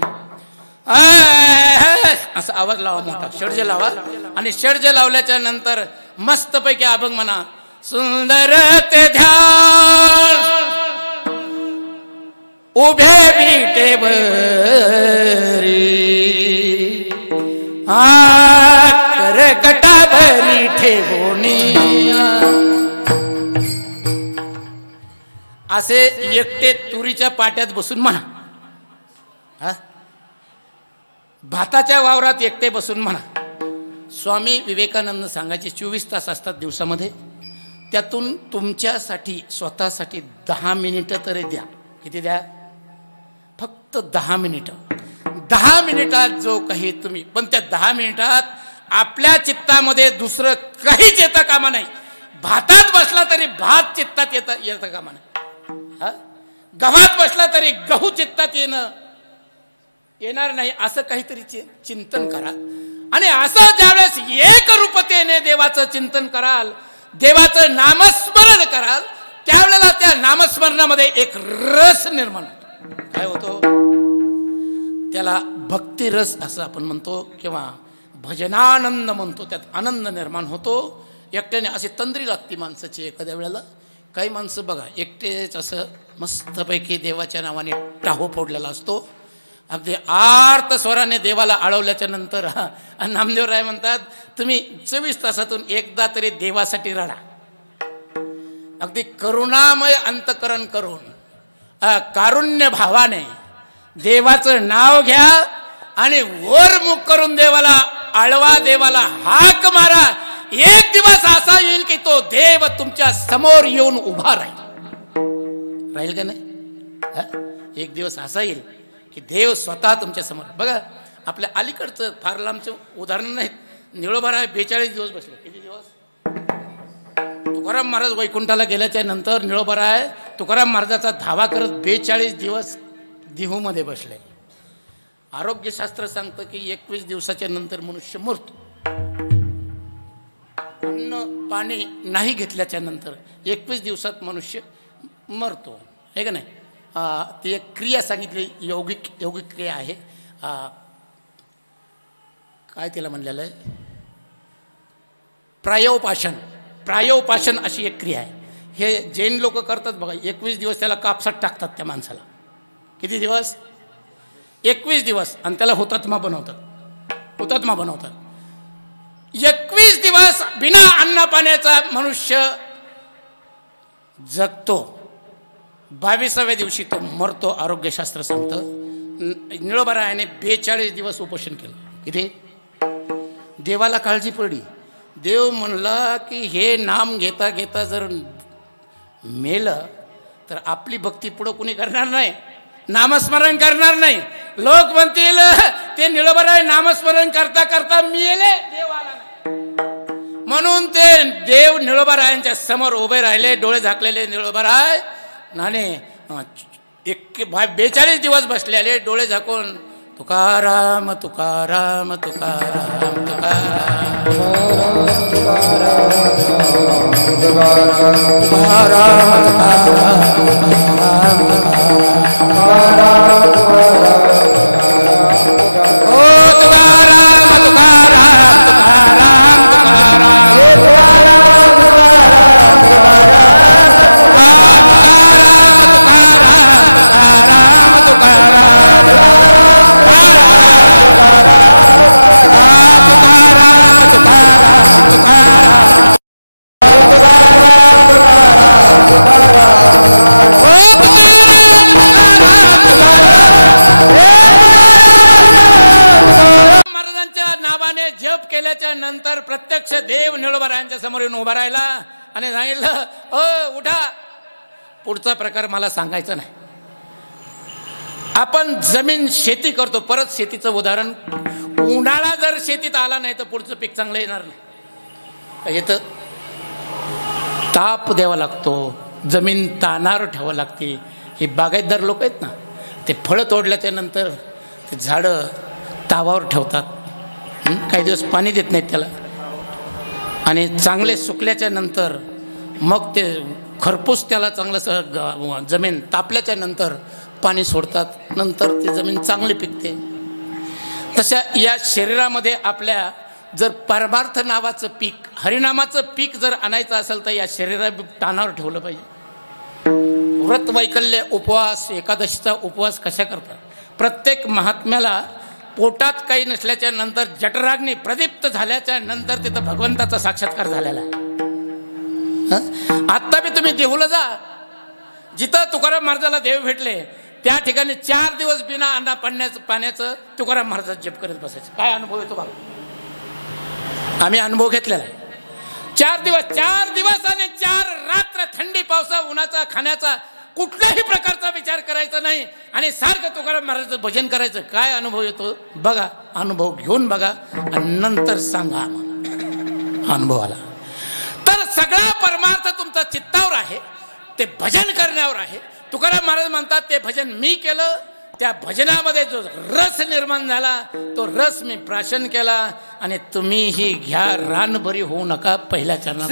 असा आवाज लावा, मोठा षड्ज लावा. आणि षड्ज लावल्याच्या नंतर मस्तपैकी अभंग म्हणा, सुंदर ते ध्यान उभे विटेवरी करकटावरी ठेवणी. असे एकटे तुरीच्या पाट्यात बसून म्हणा, हा भाताच्या वावरात एकटे बसून म्हणा. स्वामी विवेकानंद सांगायचे 24 तास असतात दिवसामध्ये, त्यातून तुमच्यासाठी स्वतःसाठी 10 मिनिटं तरी द्या. किती द्या, फक्त 10 मिनिटं. 10 मिनिटात जो काही तुम्ही, पण त्या 10 मिनिटात आपल्या चित्तामध्ये दुसरं काहीच येतं कामा नाही. भातात बसला तरी भात चित्तात येतं कामा नाही, हा गव्हात बसला तरी गहू चित्तात येणार नाही. असं काहीतरी चिंतन करा. आणि असं ज्यावेळेस एक रूपतेने देवाचं चिंतन कराल, देवाचं नामस्मरण कराल, त्यावेळेला त्या नामस्मरणामध्ये एक रस निर्माण होतो. काय होतो, त्याला भक्तिरस असं आपण म्हणतो किंवा भजनानंद म्हणतो. त्यात आनंद निर्माण होतो. एकट्याने अशी तंद्री लागते माणसाची एखाद्या वेळेला. काही माणसं बघा एकटेच असं मस्तपैकी देवाच्या नावाने टाहो फोडलेला असतो, अगदी आर्त स्वराने देवाला आळवल्याच्या नंतर नामदेवराय म्हणतात तुम्ही 24 तासातून एकदा तरी देवासाठी रडा. अगदी करुणामय अंतकरण करून कारुण्य भावाने देवाचं नाव घ्या आणि वर मुख करून देवाला आळवा, देवाला हाक मारा. एक दिवस असा येईल की तो देव तुमच्या समोर येऊन उभा राहील का नाही. एक दिवस असा येईल की देव स्वतः तुमच्या समोर. बघा आपल्या अलीकडचं फार लांबचं उदाहरण नाहीत. निळोबाराय 42 दिवस बसले. किती दिवस, तुकाराम महाराज वैकुंठाला गेल्याच्या नंतर निळोबाराय तुकाराम महाराजाचा धावा करत 42 दिवस दिहूमध्ये बसले. आरोग्यशास्त्र सांगतं की 21 दिवसाच्या नंतर मनुष्य मरतो. अन्न पाणी नाही घेतल्याच्या नंतर 21 दिवसात मनुष्य मरतो, आहे का नाही. ती एक क्रिया सांगितली, योगिक क्रिया आहे. काय तिला म्हणलेलं आहे, प्रायोपाशन अशी एक क्रिया आहे. हे जैन लोक करतात बघा. 21 दिवस त्याला कापसात टाकतात त्या माणसाला. किती दिवस, 21 दिवस. आणि त्याला हुतात्मा बनवतात. 21 दिवस बिना अन्न पाण्याचा मनुष्य जगतो. 22व्या दिवशी तो मरतो. आरोग्यशास्त्र सांगतं निळोबारायाने 42 दिवस उपोषण केलं. किती, देवाला काळजी पडली. देव म्हणला की हे नाम घेता घेता जर मेलं तर आपली भक्ती पुढं कुणी करणार नाही, नामस्मरण करणार नाही. लोक म्हणतील ते निळोबाराय नामस्मरण करता करता मेले, देव आला नाही. म्हणून ते देव निळोबारायांच्या समोर उभे राहिले, डोळे झाकलेले निळोबाराय. नाणे 42 दिवस बसलेले डोळे झाकून तुकाराम तुकाराम तुकाराम नंतर प्रत्यक्ष देव निळोबारायांच्या समोर येऊन उभा राहिला आणि सांगितलं उठा, पुढचा प्रकार मला सांगायचा नाही. आपण जमीन शेती करतो, परत शेतीचं उदाहरण, उन्हाळा जर शेतीत आला नाही तर पुढचं पीक चांगलं येणार नाही. येतं ताप द्यावा लागतो, जमीन तानावर ठेवावं लागते. हे बागायतदार लोक आहेत ना, ते फळं तोडल्याच्या नंतर ते झाडं तावावर ठेवतात, काही दिवस पाणी देत नाहीत त्याला, आणि चांगले सुकल्याच्या नंतर मग ते खरपूस त्याला चांगलं जमीन तापल्याच्या नंतर पाणी सोडतात, नंतर ती जमीन चांगली पिकते. तशा या शरीरामध्ये आपल्या जर परमार्थ नावाचं पीक, हरिनामाचं पीक जर आणायचं असेल तर या शरीरा तानावर ठेवलं पाहिजे. व्रत वैकल्य उपवास, एकादशीचा उपवास कशा करतात? प्रत्येक महात्म्याला पोटात काही नसल्याच्या नंतर जठराग्नी प्रदीप्त झाल्याच्या नंतर तिथं भगवंताचा साक्षात्कार झालेला आहे. आत्ता बी तुम्ही देहूला जा, जिथं तुकाराम महाराजाला देव भेटले त्या ठिकाणी 4 दिवस बिना अन्ना पाण्याचं तुकाराम महाराज जप करत बसायचं. काय अनुभव येतो बघा, आम्ही अनुभव घेतलेला आहे. 4 दिवस आणि 4 रात्र थंडी पावसा उन्हाचा खाण्याचा कुठल्याही प्रकारचा विचार करायचा नाही आणि सारखं तुकाराम महाराजाचं भजन करायचं. काय अनुभव येतो बघा, अनुभव घेऊन बघा आणि नंतर सांगा आम्हाला अनुभवाला. तर सगळा परमार्थ तुमचा चित्तावर आहे, ते भजन करण्यावर आहे. तुकाराम महाराज म्हणतात ते भजन मी केलं, त्या भजनामध्ये जो रस निर्माण झाला तो रस मी प्राशन केला आणि तुम्हीही घ्या, रानभरी होऊ नका. पहिल्या चरणात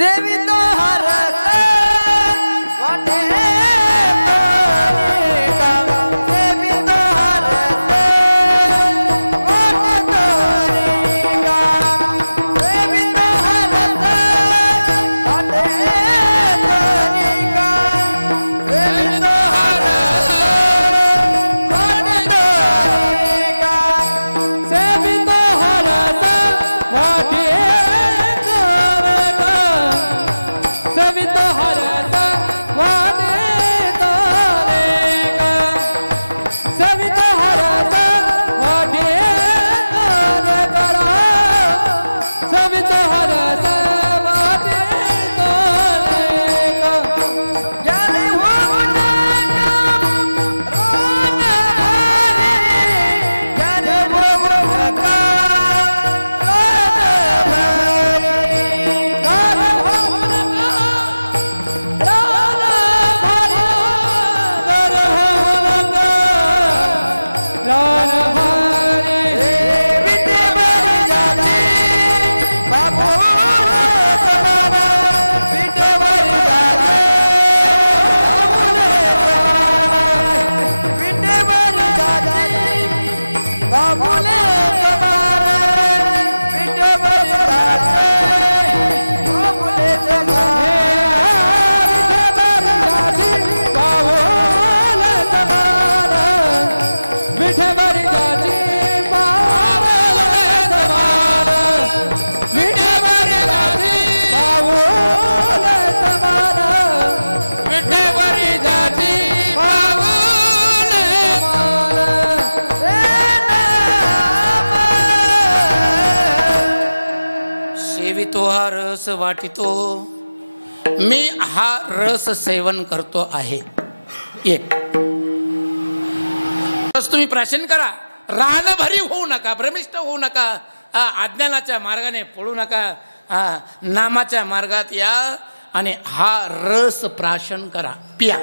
वाटितो, मी हा रस सेवन करतो आहे. एक रस तुम्ही प्राशन करा, रानभरी होऊ नका, भ्रमिष्ट होऊ नका, अज्ञानाच्या मार्गाने पळू नका, नामाच्या मार्गात या आणि हा रस प्राशन करा, पिया.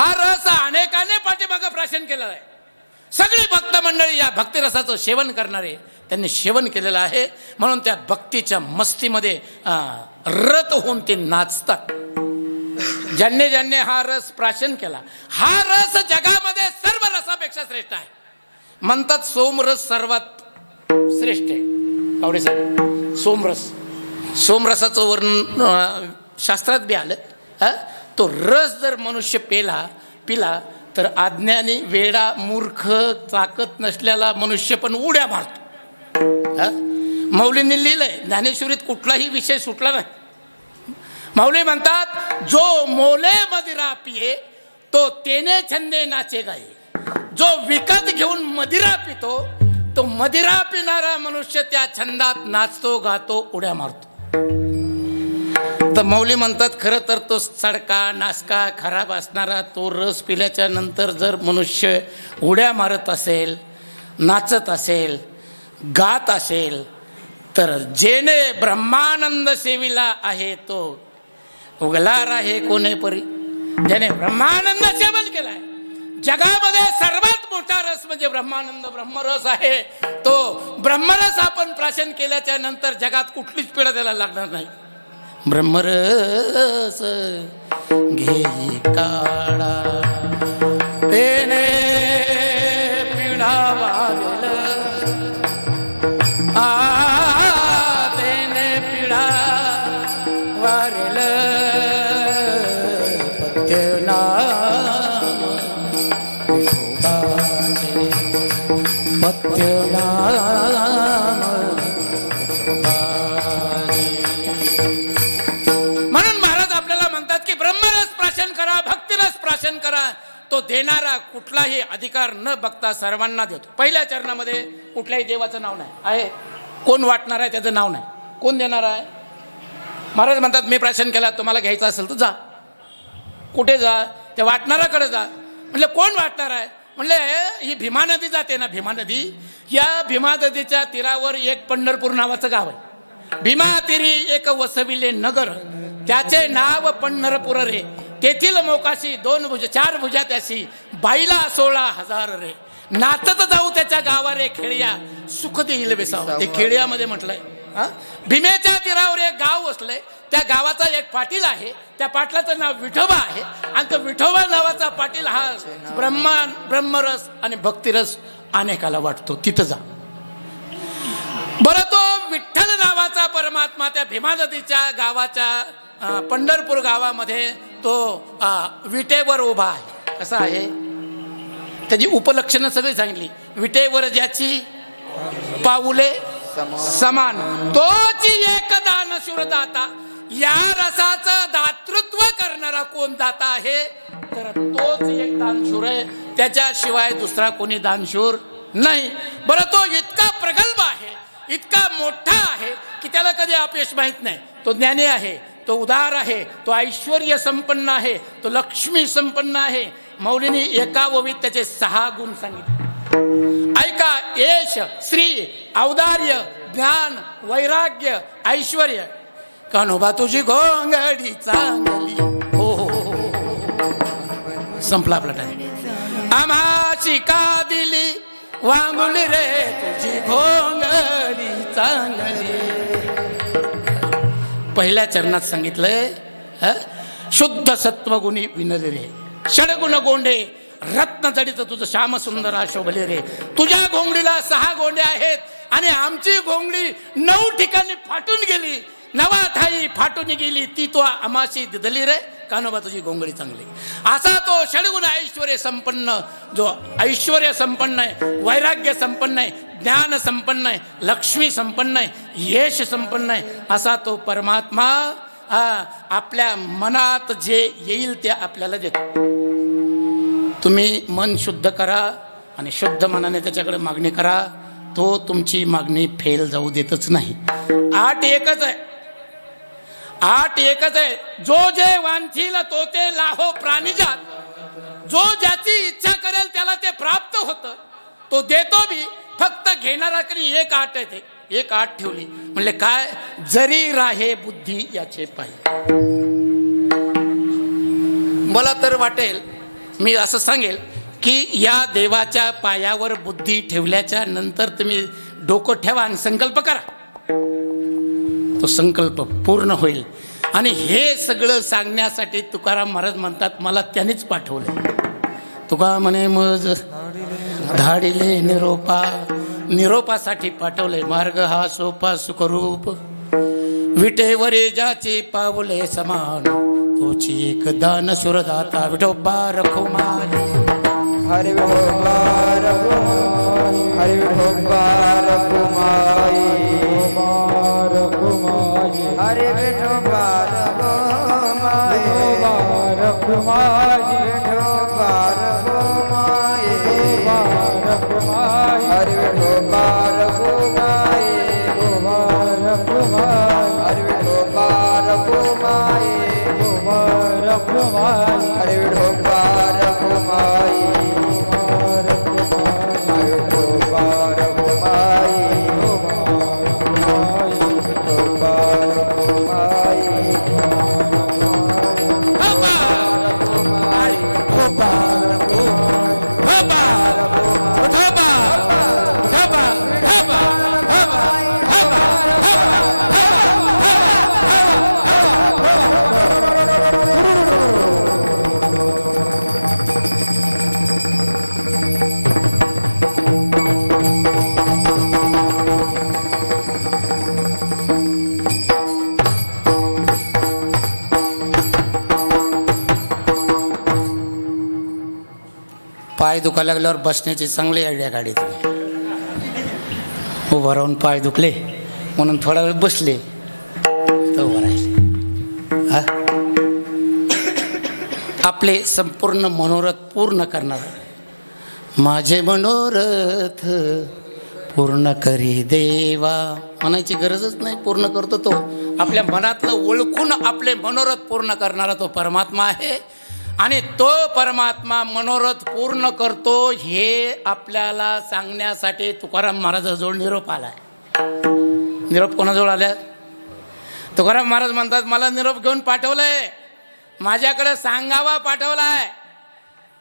हा रस अनेकाने पाठीमागं प्राशन केलेला आहे. सगळी भक्त मंडळी या भक्तिरसाचं सेवन करणारे त्यांनी सेवन केलेलं आहे. म्हणून त्या भक्तीच्या मस्तीमध्ये रत होऊन ते नाचतात. ज्यांनी ज्यांनी हा रस प्राशन केला, हा रस जगामध्ये सर्व रसापेक्षा श्रेष्ठ आहे. म्हणतात सोमरस सर्वात श्रेष्ठ आहे. कावडे साहेब, सोमरसाचं वर्णन शास्त्रात बी आलं. तो रस जर मनुष्य पिला तर अज्ञानी, वेडा, मूर्ख, ताकद नसलेला मनुष्य पण उड्या मारतो. मौलींनी लिहिलंय, ज्ञानेश्वरीत कुठलाही विषय सुटला नाही. माऊली म्हणतात जो मोले मदिरा पिये तो तेने छंदे नाचे गाये. जो विकत घेऊन मदिरा पितो तो मदिरा पिणारा मनुष्य त्या छंदात नाचतो, गातो, उड्या मारतो. तर मौली म्हणतात खरं तर तो सडका नासका खराब असणारा तो रस पिल्याच्या नंतर जर मनुष्य उड्या मारत असेल, नाचत असेल, गात असेल तर जेने ब्रह्मानंद सेविला आहे तो उगलार आहे कोणे परी. ज्याने ब्रह्मानंद सेवन केलाय, जगामध्ये सर्वात मोठा रस म्हणजे ब्रह्मानंद ब्रह्मरस आहे. तो ब्रह्मरस आपण प्राशन केल्याच्या नंतर जगात कुठलीच पिढा त्याला लागणार नाही. ब्रह्मरस घेई काढा तेने पिढा वागल, तेने पिढा वारल म्हणून महाराज आपल्याला म्हणतात की ब्रह्मरस प्राशन करा, भक्तिरस प्राशन करा. तो देणारा कुठलाही अधिकार न बघता सर्वांना देतो. पहिल्या चरणामध्ये कुठल्याही देवाचं नाव नाही आहे, कोण वाटणार आहे त्याचं नाव नाही, कोण देणार आहे. महाराज म्हणतात मी प्राशन केला, तुम्हाला घ्यायचं असेल तर जा. कुठे जा? त्या वाटणाराकडे जा. म्हणलं कोण वाटणार आहे? म्हणले ही भीमा नदी जाते ना, भीमा नदी, या भीमा नदीच्या तीरावर एक पंढरपूर नावाचं गाव आहे. भीमा तीरी एक वसविले नगर, त्याचे नाव पंढरपूर रे. तेथील मोकाशी 2 भुजा 4 भुजा त्याशी, बाईला 16,000 रे. नाचत जाऊ त्याच्या गावा रे खेळ्या, सुख देईल बेसाव. ते खेळ्यामध्ये म्हटलंय. भीमेच्या तीरावर एक गाव वसलंय, त्या गावाचा एक पाटील आहे, त्या पाटलाचं नाव विठोबा आहे. आणि तो विठोबा नावाचा पाटील हा ब्रह्मरस आणि भक्तिरस अनेकाला वाटतो. तिथं जा बरं. तो विठ्ठल नावाचा परमात्मा त्या भीमा नदीच्या गावाच्या पंढरपूर गावामध्ये तो विटेवर उभा आहे. कसा आहे? त्याची उपलक्षणं सगळी सांगितली. विटेवर ज्याची पाऊले समान, तोची एक दान शूरदाता. या रसाचं दातृत्व करणारा कोण दाता आहे तर तोच एक दानशूर आहे. त्याच्याशिवाय दुसरा कोणी दानशूर नाही. बरं तो इतका प्रगल्भ आहे, इतका मोठा आहे की त्याला कधी अपयश माहीत नाही. तो ज्ञानी आहे, तो उदार आहे, तो ऐश्वर्य संपन्न आहे, तो लक्ष्मी संपन्न आहे. मौलींनी एका ओवीत त्याचे 6 गुण सांगितले. ऐका, यश, श्री, औदार्य, ज्ञान, वैराग्य, ऐश्वर्य. कान्होबा तुझी घोंगडी चांगली. हो हो संपला आपला टाइम. आम्हाची का दिली वांगुली रे तुझी घोंगडी चांगली. पहिल्या चरणात सांगितलंय शुद्ध सत्वगुणी विनले रे, षडगुण गोंडे रत्न जडित तुझं श्याम सुंदर शोभले रे. तुझ्या घोंगडीला 6 गोंडे आहेत आणि आमची घोंगडी 9 ठिकाणी फाटून गेली. 9 ठाई फाटून गेली, ती तो आमाशी दिदली रे. कान्होबा तुझी घोंगडी चांगली. असा तो षडगुण ऐश्वर्य संपन्न, जो ऐश्वर्य संपन्न आहे, वैराग्य संपन्न आहे, ज्ञान संपन्न आहे, लक्ष्मी संपन्न आहे, यश संपन्न आहे, असा तो परमात्मा आपल्या मनात जे येईल ते आपल्याला देतो. तुम्ही मन शुद्ध करा आणि शुद्ध मनाने त्याच्याकडे मागणी करा. तो तुमची मागणी फेल जाऊ देतच नाही. 8 एकच आहे, 8 एकच आहे. जो जे वांछील तो ते लाहो प्राणीजात. जो ज्याची इच्छा करेल त्याला ते प्राप्त होतं. तो देतो बी, फक्त घेणाराकडे 1 अट आहे. ते 1 अट ठेवली. म्हणले काय? जरी राहे बुद्धी याचे पायी. मला तर वाटेल मी असं सांगेल की या देवाच्या पायावर बुद्धी ठेवल्याच्या नंतर तुम्ही डोकं ठेवा आणि संकल्प करा, तो संकल्प पूर्ण होईल. आणि हे सगळं सांगण्यासाठी तुकाराम महाराज म्हणतात मला त्यानेच पाठवलं. तुका म्हणे मज धाडिले निरोपा, निरोपासाठी पाठवले. मार्ग हा सोपा सुखरूप, विटेवरे ज्याचे पावले समान, तोची एक दान सुरदाता विठोबा रखुमाई. हरि विठोबा रखुमाई, हरि विठोबा रखुमाई, हरि विठोबा रखुमाई, रखुमाई, विठोबा रखुमाई, रखुमाई, हरि विठोबा रखुमाई, रखुमाई, हरि विठोबा रखुमाई, रखुमाई, हरि विठोबा रखुमाई, हरि विठोबा रखुमाई, विठोबा रखुमाई, पाय दुखायला लागल्यावर बसण्याची चांगली आयडिया काढली. उभं राहून पाय दुखले म्हणून थोडा वेळ बसले तर उभं राहिले. हा, आपले संपूर्ण मनोरथ पूर्ण करणार. माझे मनोरथ पूर्ण करी देवा म्हणायची गरजच नाही, पूर्ण करतो तो. आपल्या मनातलं ओळखून आपले मनोरथ पूर्ण करणारा तो परमात्मा आहे. आणि तो परमात्मा मनोरथ पूर्ण करतो हे आपल्याला सांगण्यासाठी तुकाराम महाराजाजवळ निरोप आला आहे. निरोप कोणाजवळ आल्या? तुकाराम महाराज म्हणतात मला निरोप घेऊन पाठवलंय, माझ्याकडे सांगावा पाठवलाय,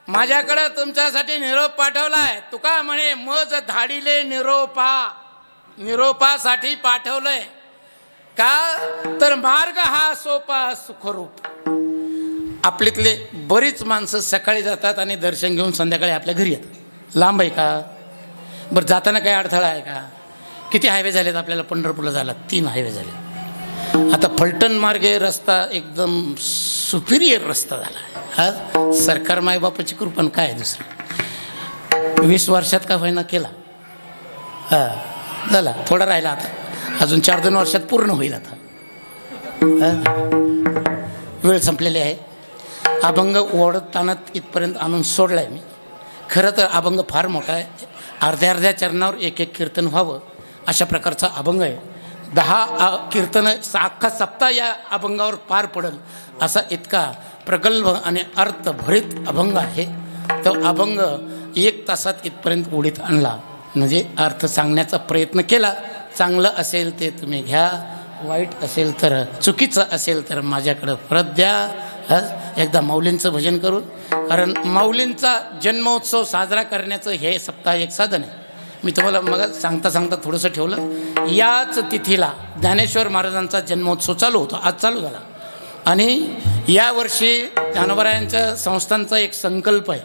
माझ्याकडे तुमच्यासाठी निरोप पाठवलाय. तुका म्हणे मज धाडिले निरोपा, निरोपासाठी पाठवलंय का तर मार्ग हा सोपा सुखरूप. आपलीतले बरीच माणसं सकाळी जातात आणि दर्शन घेऊन संध्याकाळी आपल्या घरी येतात. लांब आहे का? बरं जाताना काही अडथळा आहे का? किती हायवे झालेत आपल्याला? पंढरपूरला झाला 3 हायवे झाले. आता फलटण मार्गे रस्ता एकदम सुपिरियर रस्ता झाला आहे. हा सरकार मायबापाची कृपा काय आहे दुसरं. 20 वर्षात का होईना केला. हा झाला, थोडा राहिला आता, अजून 4-2 वर्षात पूर्ण होईल. आता वेळ संपलेली आहे. अभंग ओढत ताणत इथपर्यंत आणून सोडला आहे मी. खरं तर अभंग फार मोठा आहे. अर्ध्या चरणावर एक कीर्तन व्हावं अशा प्रकारचा अभंग आहे. 10 कीर्तनं अख्खा सप्ताह या अभंगावर पार पडेल असा इतका प्रगल्भ आणि अर्थभरित अभंग आहे. तो अभंग 1 तासात इथपर्यंत ओढीत आणला म्हणजे अर्थ सांगण्याचा प्रयत्न केला. चांगलं असेल ते तुम्ही घ्या, वाईट असेल तर, चुकीचं असेल तर माझ्याकडं परत द्या. एकदा माऊलींचं भजन करून, कारण माऊलींचा जन्मोत्सव साजरा करण्याचं हे सप्ताह एक साधन आहे. मी तुम्हाला मग सांगता थोडंसं ठेवलं. याच तिथीला ज्ञानेश्वर महाराजांचा जन्मोत्सव चालू होता, आज चालू झाला. आणि यावर्षी ज्ञानोबरायांच्या संस्थांचा एक संकल्प आहे.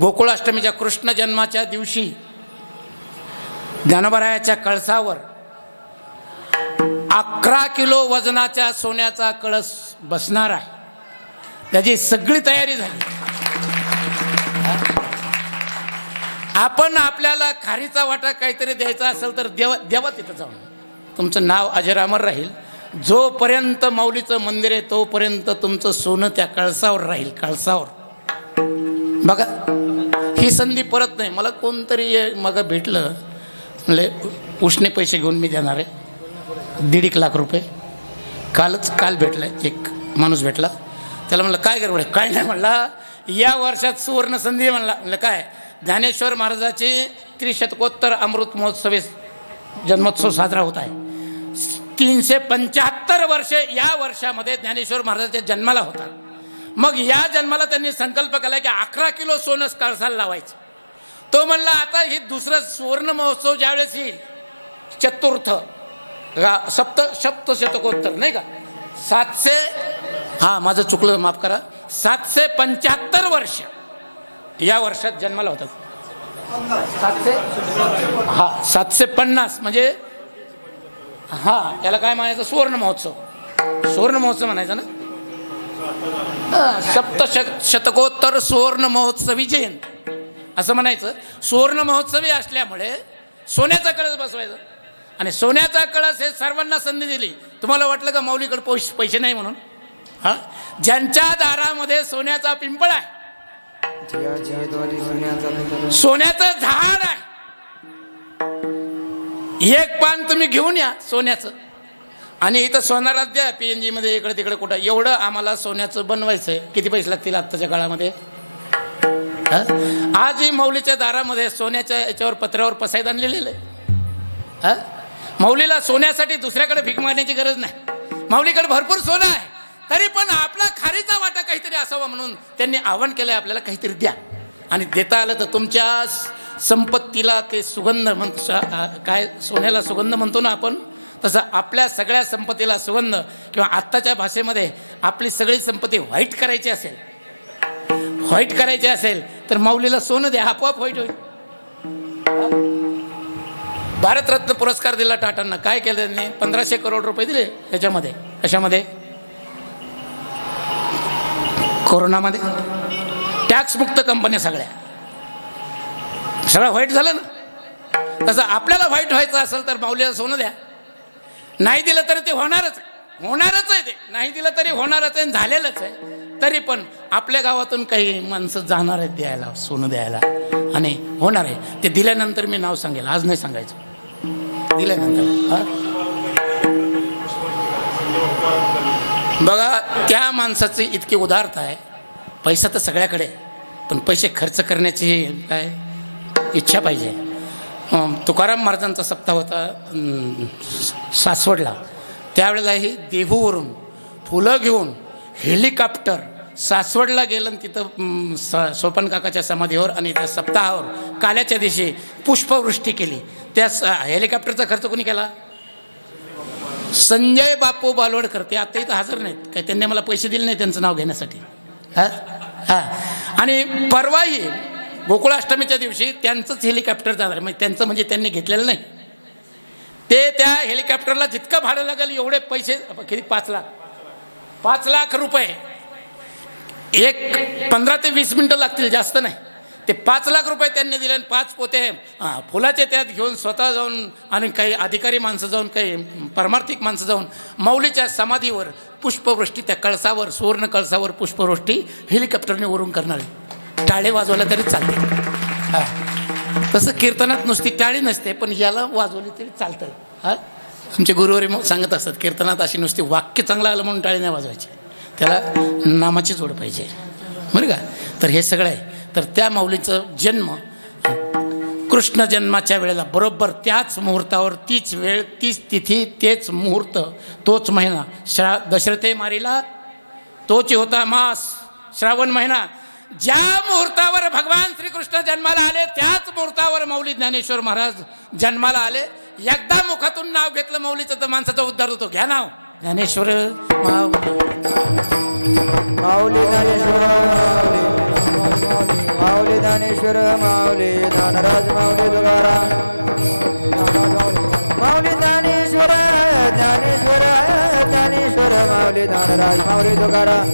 गोकुळाष्टमीच्या कृष्ण जन्माच्या दिवशी ज्ञानोबरायाच्या कळसावर 11 किलो वजनाच्या सोन्याचा कळस बसणार आहे. त्याची सगळी तयारी झाली. आपण आपल्याला खारीचा वाटा काहीतरी द्यायचा असेल तर देवा तिथं जाऊन. तुमचं नाव अजरामर राहील. जोपर्यंत माऊलीचं मंदिर आहे तोपर्यंत तुमचं सोनं त्या कळसावर राहील. कळसावर बघा, ही संधी परत नाही. मला कोणतरी मग भेटलं, म्हणले उष्णे पैसे घेऊन मी देणार आहे 1.5 लाख रुपये. काल भेटला एक माणूस भेटला. त्याला म्हणलं काय गडबड आहे? काय नाही म्हणला, या वर्षात सुवर्ण संधी म्हणला. म्हणलं काय? ज्ञानेश्वर महाराजाचे 300 अमृत महोत्सवी जन्मोत्सव साजरा होत आहे. 375 वर्षे या वर्षामध्ये ज्ञानेश्वर महाराजाच्या जन्माला होता. मग या जन्माला त्यांनी संकल्प केला की 11 किलो सोनं कळसाला लावायचं. तो म्हणला आता हे दुसरं सुवर्ण महोत्सव ज्यावेळेस येईल, चतुर्थ सप्तशतकोत्तर नाही का, 700, हां माझं चुकलं माफ करा, 775 वर्ष या वर्षात जन्माला होतात. 750 म्हणजे हां याला काय म्हणायचं, सुवर्ण महोत्सव म्हणायचं ना. सप्तशतकोत्तर सुवर्ण महोत्सवी जयंती असं म्हणायचं. सुवर्ण महोत्सवी असल्यामुळे सोन्याचा कळस बसवायचा. आणि सोन्याचा कळस हे सर्वांना संधी दिली. तुम्हाला वाटलं का माऊलीकडे पैसे नाही म्हणून? हां, ज्यांच्या दारामध्ये सोन्याचा पिंपळ आहे, सोन्याचं झाड आहे, एक पान तुम्ही घेऊन या सोन्याचं आणि इथं सोनारात द्या PNG मध्ये इकडे तिकडे कुठं. एवढं आम्हाला सोन्याचं बनवायचं आहे. किती पैसे लागतील आत्ताच्या काळामध्ये? आजही माऊलीच्या दारामध्ये सोन्याच्या याच्यावर पत्र्यावर पसायदान लिहिलेलं आहे. माऊलीला सोन्यासाठी दुसऱ्याकडे भीक मागण्याची गरज नाही. माऊलीकडे भरपूर सोनं आहे, तरी पण आपला खारीचा वाटा काहीतरी असावा म्हणून त्यांनी आव्हान केलं आहे आपल्याला, काहीतरी द्या. आणि देता आलं तर तुमच्या संपत्तीला ते सुगंध काय सोन्याला सुगंध म्हणतो ना आपण, तसं आपल्या सगळ्या संपत्तीला सुगंध, किंवा आत्ताच्या भाषेमध्ये आपली सगळी संपत्ती व्हाईट करायची असेल तर माऊलीला सोनं द्या, आपोआप व्हाईट होईल. भारतरत्न पुरस्कार दिला टाटांना. काय केलं त्यांनी? 1500 करोड रुपये दिले त्याच्यामध्ये. कशामध्ये? कोरोनामध्ये. टॅक्समुक्त कंपन्या सगळं व्हाईट झालं ना. तसं आपल्याला व्हाईट व्हायचं असेल तर माऊलीला सोनं द्या. नाही दिलं तरी ते होणारच आहे. ते नाही दिलं तरी होणारच आहे, झालेलंच आहे. तरी पण आपल्या गावातून काही माणसं जाणार आहेत द्यायला, सोनं द्यायला, आणि होणार आहे. ते दिल्यानंतर मी नाव सांगेल, आज नाही सांगायचं. दिल्यानंतर बघा त्या माणसाची इतकी उदारता आहे. पैसा तर सगळ्याकडे, पण पैसे खर्च करण्याची काय इच्छा पाहिजे. तुकाराम महाराजांचा सप्ताह होता सासवडला. त्यावेळेलाही देहूवरून फुलं घेऊन हेलिकॉप्टर सासवडला गेलं, तिथं सोपन काकाच्या समाधीवर आणि त्या सप्ताहावर काल्याच्या दिवशी पुष्पवृष्टी केली. त्या हेलिकॉप्टरचा खर्च कोणी केला? संजय बापू बालोडकर. ते आता इथं हजर नाहीत, काही त्यांनी मला पैसे दिले नाही त्यांचं नाव घेण्यासाठी. आणि परवाही गोकुळाष्टमीच्या दिवशी त्यांचंच हेलिकॉप्टर जाणार. म्हणजे त्यांचं म्हणजे त्यांनी घेतलेलं नाही. ते त्या हेलिकॉप्टरला जितकं भाडं लागेल एवढे पैसे, किती, 5 लाख रुपये. 15 ते 20 मिनटं लागतील, जास्त नाही. ते 5 लाख रुपये त्यांनी दिले. 5 पोते फुलाचे त्यात घेऊन स्वतः जाऊन, आणि काही अधिकारी माणसं जाऊन, काही परमार्थिक माणसं जाऊन माऊलीच्या समाधीवर पुष्पवृष्टी, त्या कळसावर, सुवर्ण कळसावर पुष्पवृष्टी हेलिकॉप्टरने वरून करणार आहे. टाळे वाजवला तरी चालते. तसं कीर्तनात नुसती टाळी नसते, पण याला वाजवली तरी चालतं. आमचे गुरुवारी सांगत असतात, कीर्तनात अशी नुसती वाक्य चांगलं आलं म्हणून टाळी नाही वाजवायची, त्याला नामाची जोड पाहिजे, बरं का. तर हे सगळं आहे. तर त्या माऊलीचं जन्म कृष्ण जन्माच्या वेळेला बरोबर त्याच मुहूर्तावर, तीच वेळ, तीच तिथी, तेच मुहूर्त, तोच महिना, दशरथे मारीला तोच होता मास, श्रावण महिना. ज्या मुहूर्तावर भगवान श्रीकृष्ण जन्माला आले त्याच मुहूर्तावर माऊली ज्ञानेश्वर महाराज जन्माला आले. एकदा मुखातून नाव घेतलं माऊलीचं तर माणसाचा उद्धार होतो. घ्या नाव ज्ञानेश्वर माऊली ज्ञानेश्वर, माऊली ज्ञानेश्वर, माऊली ज्ञानराज, माऊली तुकाराम, माऊली ज्ञानेश्वर, ज्ञानेश्वर, ज्ञानेश्वर, माऊली ज्ञानराज, माऊली तुकाराम.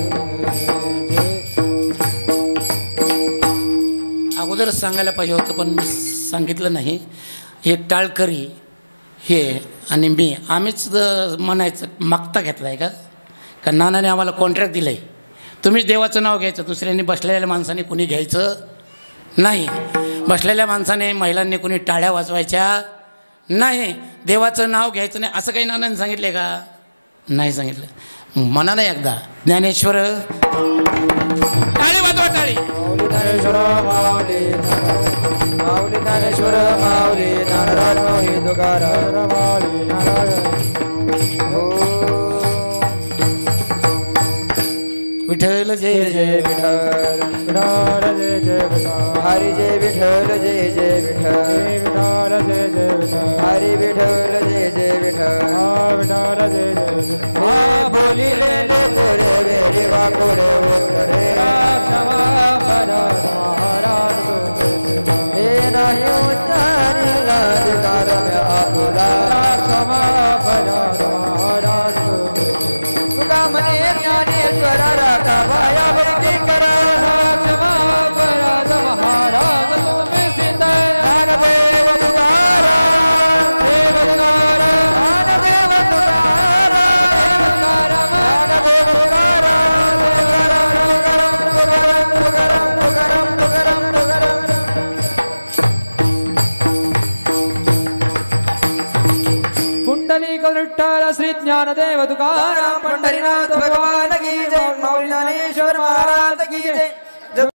अगोदरच सांगायला पाहिजे होतं पण मी सांगितलं नाही. हे टाळकरी हे आणि मी, आम्हीच म्हणायचं मागता घेतला आहे का नानाने आम्हाला कॉन्ट्रॅक्ट दिलं आहे, तुम्हीच देवाचं नाव घ्यायचं, दुसऱ्यांनी बसलेल्या माणसाने कुणी घ्यायचं नाही. बसलेल्या माणसाने, महिलांनी कुणी टाळ्या वाजवायच्या नाही, देवाचं नाव घ्यायचं नाही, असं काही नानाने सांगितलं आहे का? नाही सांगितलं. म्हणा नाही एकदा ज्ञानेश्वर, टाळी वाजवा, टाळी. माऊली ज्ञानेश्वर, माऊली, माऊली ज्ञानेश्वर, माऊली ज्ञानराज, माऊली तुकाराम, माऊली ज्ञानराज. विठ्ठल विठ्ठल जय जय विठ्ठल विठ्ठल जय जय विठ्ठल हरी जय विठ्ठल जय जय विठ्ठल विठ्ठल जय जय विठ्ठल हरी विठ्ठल जय जय विठ्ठल विठ्ठल जय जय विठ्ठल बोली ले पुरे वेरी वाकोडे उत्तरे क्षमा करा महाराज हे नाही उच्चारी लाजकार में आपुला क्षमा करा महाराज तुका मने ज्ञानेश्वर राधा भाया वैदी करा क्षमा करा महाराज तुम्ही सीता ज्ञानदेव तुकारा देव तुकारा ज्ञानदेव तुकारा ज्ञानदेव तुकारा पुंडलिक विठ्ठल श्री ज्ञानदेव तुकाराम पंढरीनाथ भगवान की जय मौली ज्ञानेश्वर महाराज की जय